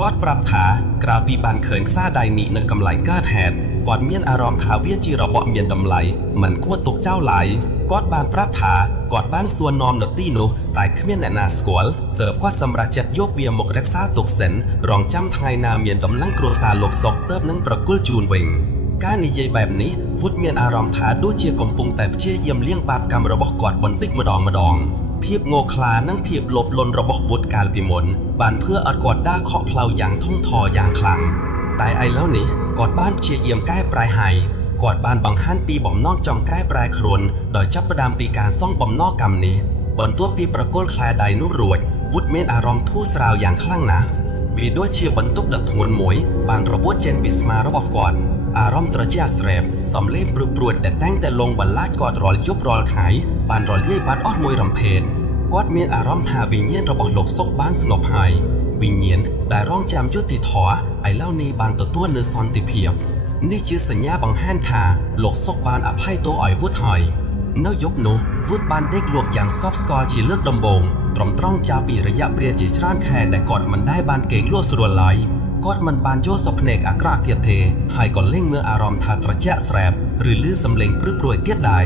គាត់ប្រាប់ថាក្រៅពីបានឃើញខ្សែដៃនេះនៅកន្លែងកើតហេតុគាត់មានអារម្មណ៍ថាវាជារបស់មានតម្លៃមិនគួរទុកចោលឡើយគាត់បានប្រាប់ថាគាត់បានសួរនាំនៅទីនោះតែគ្មានអ្នកណាស្គាល់ទើបគាត់សម្រេចចិត្តយកវាមករក្សាទុកសិនរងចាំថ្ងៃណាមានដំណឹងគ្រួសារលោកសុកទើបនឹងប្រគល់ជូនវិញការនិយាយបែបនេះវុឌ្ឍមានអារម្មណ៍ថាដូចជាកំពុងតែព្យាយាមលាងបាបកម្មរបស់គាត់បន្តិចម្ដងភាពងោខ្លានិងភាពលោភលន់របស់វុឌ្ឍកាលពីមុនបានធ្វើឲ្យគាត់ដើរខកផ្លូវយ៉ាងធំធរយ៉ាងខ្លាំងតែឥឡូវនេះគាត់បានព្យាយាមកែប្រែហើយគាត់បានបង្ហាញពីបំណងចង់កែប្រែខ្លួនដោយចាប់ផ្ដើមពីការសងបំណុលកម្មនេះបន្ទាប់ពីប្រគល់ខ្សែដៃនោះរួចវុឌ្ឍមានអារម្មណ៍ធូរស្រាលយ៉ាងខ្លាំងណាស់វាដូចជាបន្ទុកដ៏ធ្ងន់មួយបានរបួសចេញពីស្មារបស់គាត់អារម្មណ៍ត្រជាក់ស្រេបសំឡេងព្រឹកព្រួតដែលតែងតែលងបន្លាចគាត់រាល់យប់រាល់ថ្ងៃបានរលាយបាត់អស់មួយរំភេតគាត់មានអារម្មណ៍ថាវិញ្ញាណរបស់លោកសុកបានស្ងប់ហើយវិញ្ញាណដែលរងចាំយុត្តិធម៌ឥឡូវនេះបានទទួលនូវសន្តិភាពនេះជាសញ្ញាបង្ហាញថាលោកសុកបានអភ័យទោសឲ្យវុឌ្ឍហើយនៅយប់នោះវុឌ្ឍបានដេកលក់យ៉ាងស្កប់ស្កល់ជាលើកដំបូងត្រង់ចាពីរយៈពេលជាច្រើនខែដែលគាត់មិនដែលបានគេងលក់ស្រួលឡើយគាត់មិនបានយកសភ្នែកអាក្រក់ទៀតទេហើយក៏លែងមើលអារម្មណ៍ថាត្រជាក់ស្រែបឬឮសំឡេងព្រឹកព្រួយទៀតដែរ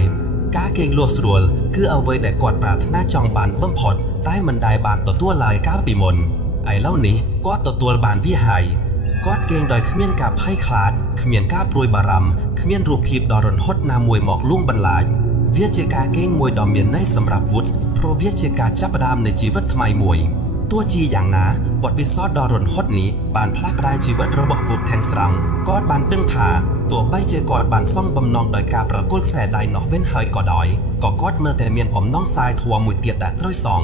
ការគេងលក់ស្រួលគឺអ្វីដែលគាត់ប្រាថ្នាចង់បានបំផុតតែមិនដែលបានទទួលឡើយកាលពីមុនឥឡូវនេះគាត់ទទួលបានវាហើយគាត់គេងដោយគ្មានការភ័យខ្លាចគ្មានការព្រួយបារម្ភគ្មានរូបភាពដ៏រហត់ណាមួយមកលួងបន្លាចវាជាការគេងមួយដ៏មានន័យសម្រាប់វុឌ្ឍព្រោះវាជាការចាប់ផ្ដើមនៃជីវិតថ្មីមួយទោះជាយ៉ាងណាបទពិសោធន៍ដ៏រហត់នេះបានផ្លាស់ប្ដូរជីវិតរបស់វុឌ្ឍទាំងស្រុងគាត់បានដឹងថាទោះបីជាគាត់បានសងបំណងដោយការប្រគល់ខ្សែដៃនោះវិញហើយក៏ដោយក៏គាត់នៅតែមានបំណងសាយធម៌មួយទៀតដែលត្រូវសង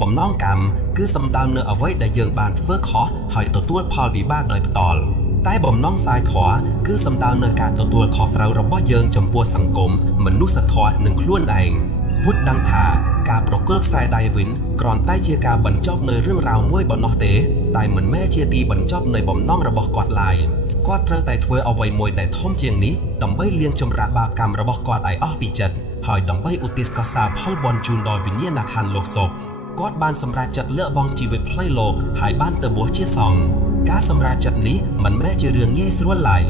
បំណងកម្មគឺសំដៅនៅអ្វីដែលយើងបានធ្វើខុសហើយទទួលផលវិបាកដោយផ្ទាល់តែបំណងសាយធម៌គឺសំដៅនៅការទទួលខុសត្រូវរបស់យើងចំពោះសង្គមមនុស្សធម៌និងខ្លួនឯងវុឌ្ឍដឹងថាការប្រគល់ខ្សែដៃវិញគ្រាន់តែជាការបញ្ចប់នៅរឿងរ៉ាវមួយប៉ុណ្ណោះទេតែមិនមែនជាទីបញ្ចប់នៃបំណងរបស់គាត់ឡើយគាត់ត្រូវតែធ្វើអ្វីមួយដែលធំជាងនេះដើម្បីលាងចម្រាស់បាបកម្មរបស់គាត់ឲ្យអស់ពីចិត្តហើយដើម្បីឧទ្ទិសកុសលផលបុណ្យជូនដល់វិញ្ញាណក្ខន្ធលោកសុកគាត់បានសម្រេចចិត្តលះបង់ជីវិតផ្លូវលោកហើយបានទៅបួសជាសង្ឃការសម្រេចចិត្តនេះមិនមែនជារឿងងាយស្រួលឡើយ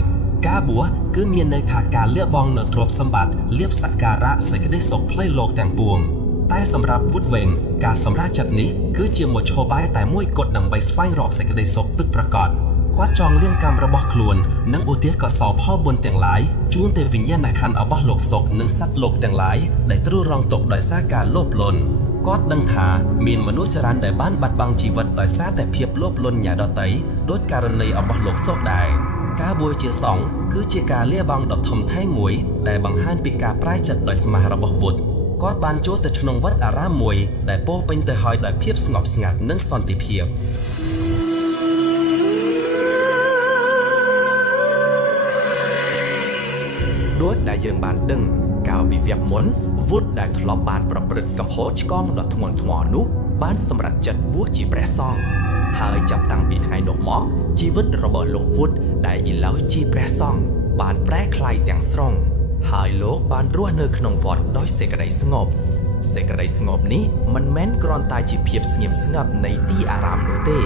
ការបួសគឺមានន័យថាការលះបង់នូវទ្រព្យសម្បត្តិលាភសក្ការៈសេចក្តីសុខផ្លូវលោកទាំងពួងតែសម្រាប់វុឌ្ឍវិញការសម្រេចចិត្តនេះគឺជាមធ្យោបាយតែមួយគត់ដើម្បីស្វែងរកសេចក្តីសុខពិតប្រាកដគាត់ចង់លាងកម្មរបស់ខ្លួននិងឧទ្ទិសកុសលផលបុណ្យទាំងឡាយជូនទៅវិញ្ញាណក្ខន្ធរបស់លោកសុកនិងសត្វលោកទាំងឡាយដែលទ្រុឌរង់ទុក្ខដោយសារការលោភលន់គាត់ដឹងថាមានមនុស្សច្រើនដែលបានបាត់បង់ជីវិតដោយសារតែភាពលោភលន់ញ៉ាដតីដូចករណីរបស់លោកសុកដែរការបួសជាសង្ឃគឺជាការលះបង់ដ៏ធំធេងមួយដែលបង្ហាញពីការប្រែចិត្តដោយស្មារតីរបស់វុឌ្ឍគាត់បានចូលទៅក្នុងវត្តអារាមមួយដែលពោរពេញទៅដោយភាពស្ងប់ស្ងាត់និងសន្តិភាព ដូចដែលយើងបានដឹងកាលពីវគ្គមុនវុឌ្ឍដែលធ្លាប់បានប្រព្រឹត្តកំហុសឆ្គងដ៏ធ្ងន់ធ្ងរនោះបានសម្រេចចិត្តបួសជាព្រះសង្ឃហើយចាប់តាំងពីថ្ងៃនោះមកជីវិតរបស់លោកវុឌ្ឍដែលឥឡូវជាព្រះសង្ឃបានប្រែក្លាយទាំងស្រុងហើយលោកបានរស់នៅក្នុងវត្តដោយសេចក្តីស្ងប់សេចក្តីស្ងប់នេះមិនមែនគ្រាន់តែជាភាពស្ងៀមស្ងាត់នៃទីអារាមនោះទេ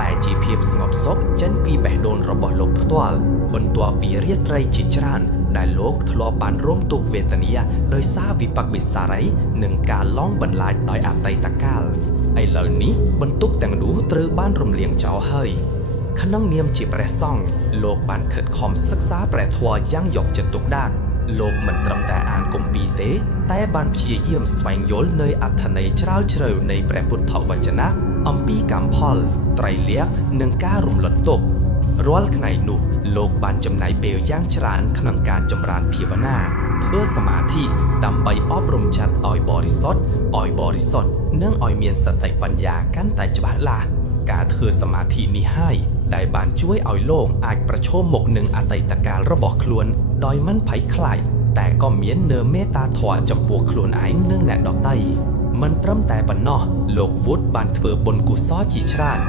តែជាភាពស្ងប់សុខចេញពីបេះដូងរបស់លោកផ្ទាល់បន្ទាប់ពីរាត្រីជាច្រើនដែលលោកធ្លាប់បានរងទុក្ខវេទនាដោយសារវិបត្តិវិសារីនិងការឡងបន្លាចដោយអតីតកាលឥឡូវនេះបន្ទុកទាំងនោះត្រូវបានរំលាងចោលហើយក្នុងនាមជាព្រះសង្ឃលោកបានខិតខំសិក្សាព្រះធម៌យ៉ាងយកចិត្តទុកដាក់លោកមិនត្រឹមតែអានគម្ពីរទេតែបានព្យាយាមស្វែងយល់នូវអត្ថន័យជ្រាលជ្រៅនៃព្រះពុទ្ធវចនៈអំពីកម្មផលត្រៃលក្ខណ៍និងការរំលត់ទុក្ខរាល់ថ្ងៃនោះលោកបានចំណាយពេលយ៉ាងច្រើនក្នុងការចម្រើនភាវនាធ្វើសមាធិដើម្បីអប់រំចិត្តឲ្យបរិសុទ្ធនិងឲ្យមានសតិបញ្ញាកាន់តែច្បាស់លាស់ការធ្វើសមាធិនេះហើយដែលបានជួយឲ្យលោកអាចប្រឈមមុខនឹងអតីតកាលរបស់ខ្លួនដោយមិនភ័យខ្លាចតែក៏មាននូវមេត្តាធម៌ចំពោះខ្លួនឯងនិងអ្នកដទៃមិនត្រឹមតែប៉ុណ្ណោះលោកវុឌ្ឍបានធ្វើបុណ្យកុសលជាច្រើន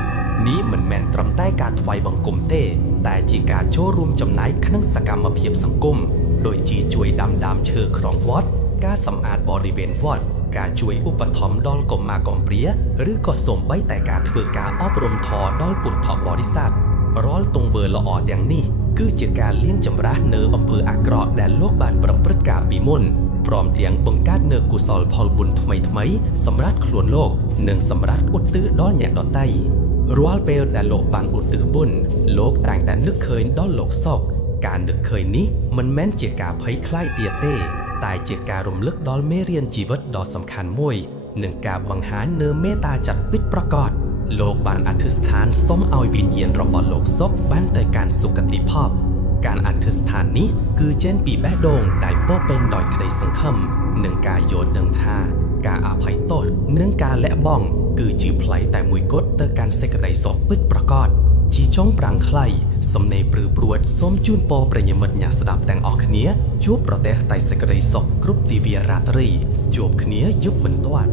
នេះមិនមែនត្រឹមតែការថ្វាយបង្គំទេតែជាការចូលរួមចំណែកក្នុងសកម្មភាពសង្គមដូចជាជួយដាំដើមឈើក្នុងវត្តការសម្អាតបរិវេណវត្តការជួយឧបត្ថម្ភដល់កុមារកំព្រាឬក៏សូម្បីតែការធ្វើការអប់រំធម៌ដល់ពុទ្ធបរិស័ទរាល់ទង្វើល្អទាំងនេះគឺជាការលាងចម្រាស់នៅអំពើអាក្រក់ដែលលោកបានប្រព្រឹត្តកាលពីមុនព្រមទាំងបង្កើតនូវកុសលផលបុណ្យថ្មីៗសម្រាប់ខ្លួនលោកនិងសម្រាប់ឧទ្ទិសដល់អ្នកដទៃរាល់ពេលដែលលោកបានឧទ្ទិសបុណ្យលោកតែងតែនឹកឃើញដល់លោកសុខការនឹកឃើញនេះមិនមែនជាការភ័យខ្លាចទៀតទេតែជាការរំលឹកដល់មេរៀនជីវិតដ៏សំខាន់មួយនិងការបង្ហាញនូវមេត្តាចិត្តពិតប្រាកដលោកបានអធិស្ឋានសូមឲ្យវិញ្ញាណរបស់លោកសុខបានទៅកាន់សុគតិភពការអធិស្ឋាននេះគឺចេញពីបេះដូងដែលពោរពេញដោយក្តីសង្ឃឹមនិងការយល់ដឹងថាការអភ័យទោសនិងការលះបង់គឺជាផ្លូវតែមួយគត់ទៅកាន់សេចក្តីសុខពិតប្រាកដជាចុងប្រាំងខ្លីសំណេរព្រឺព្រួតសូមជូនពរប្រិយមិត្តអ្នកស្ដាប់ទាំងអស់គ្នាជួបប្រទះតែសេចក្តីសុខគ្រប់ទិវារាត្រីជួបគ្នាយប់បន្ទាប់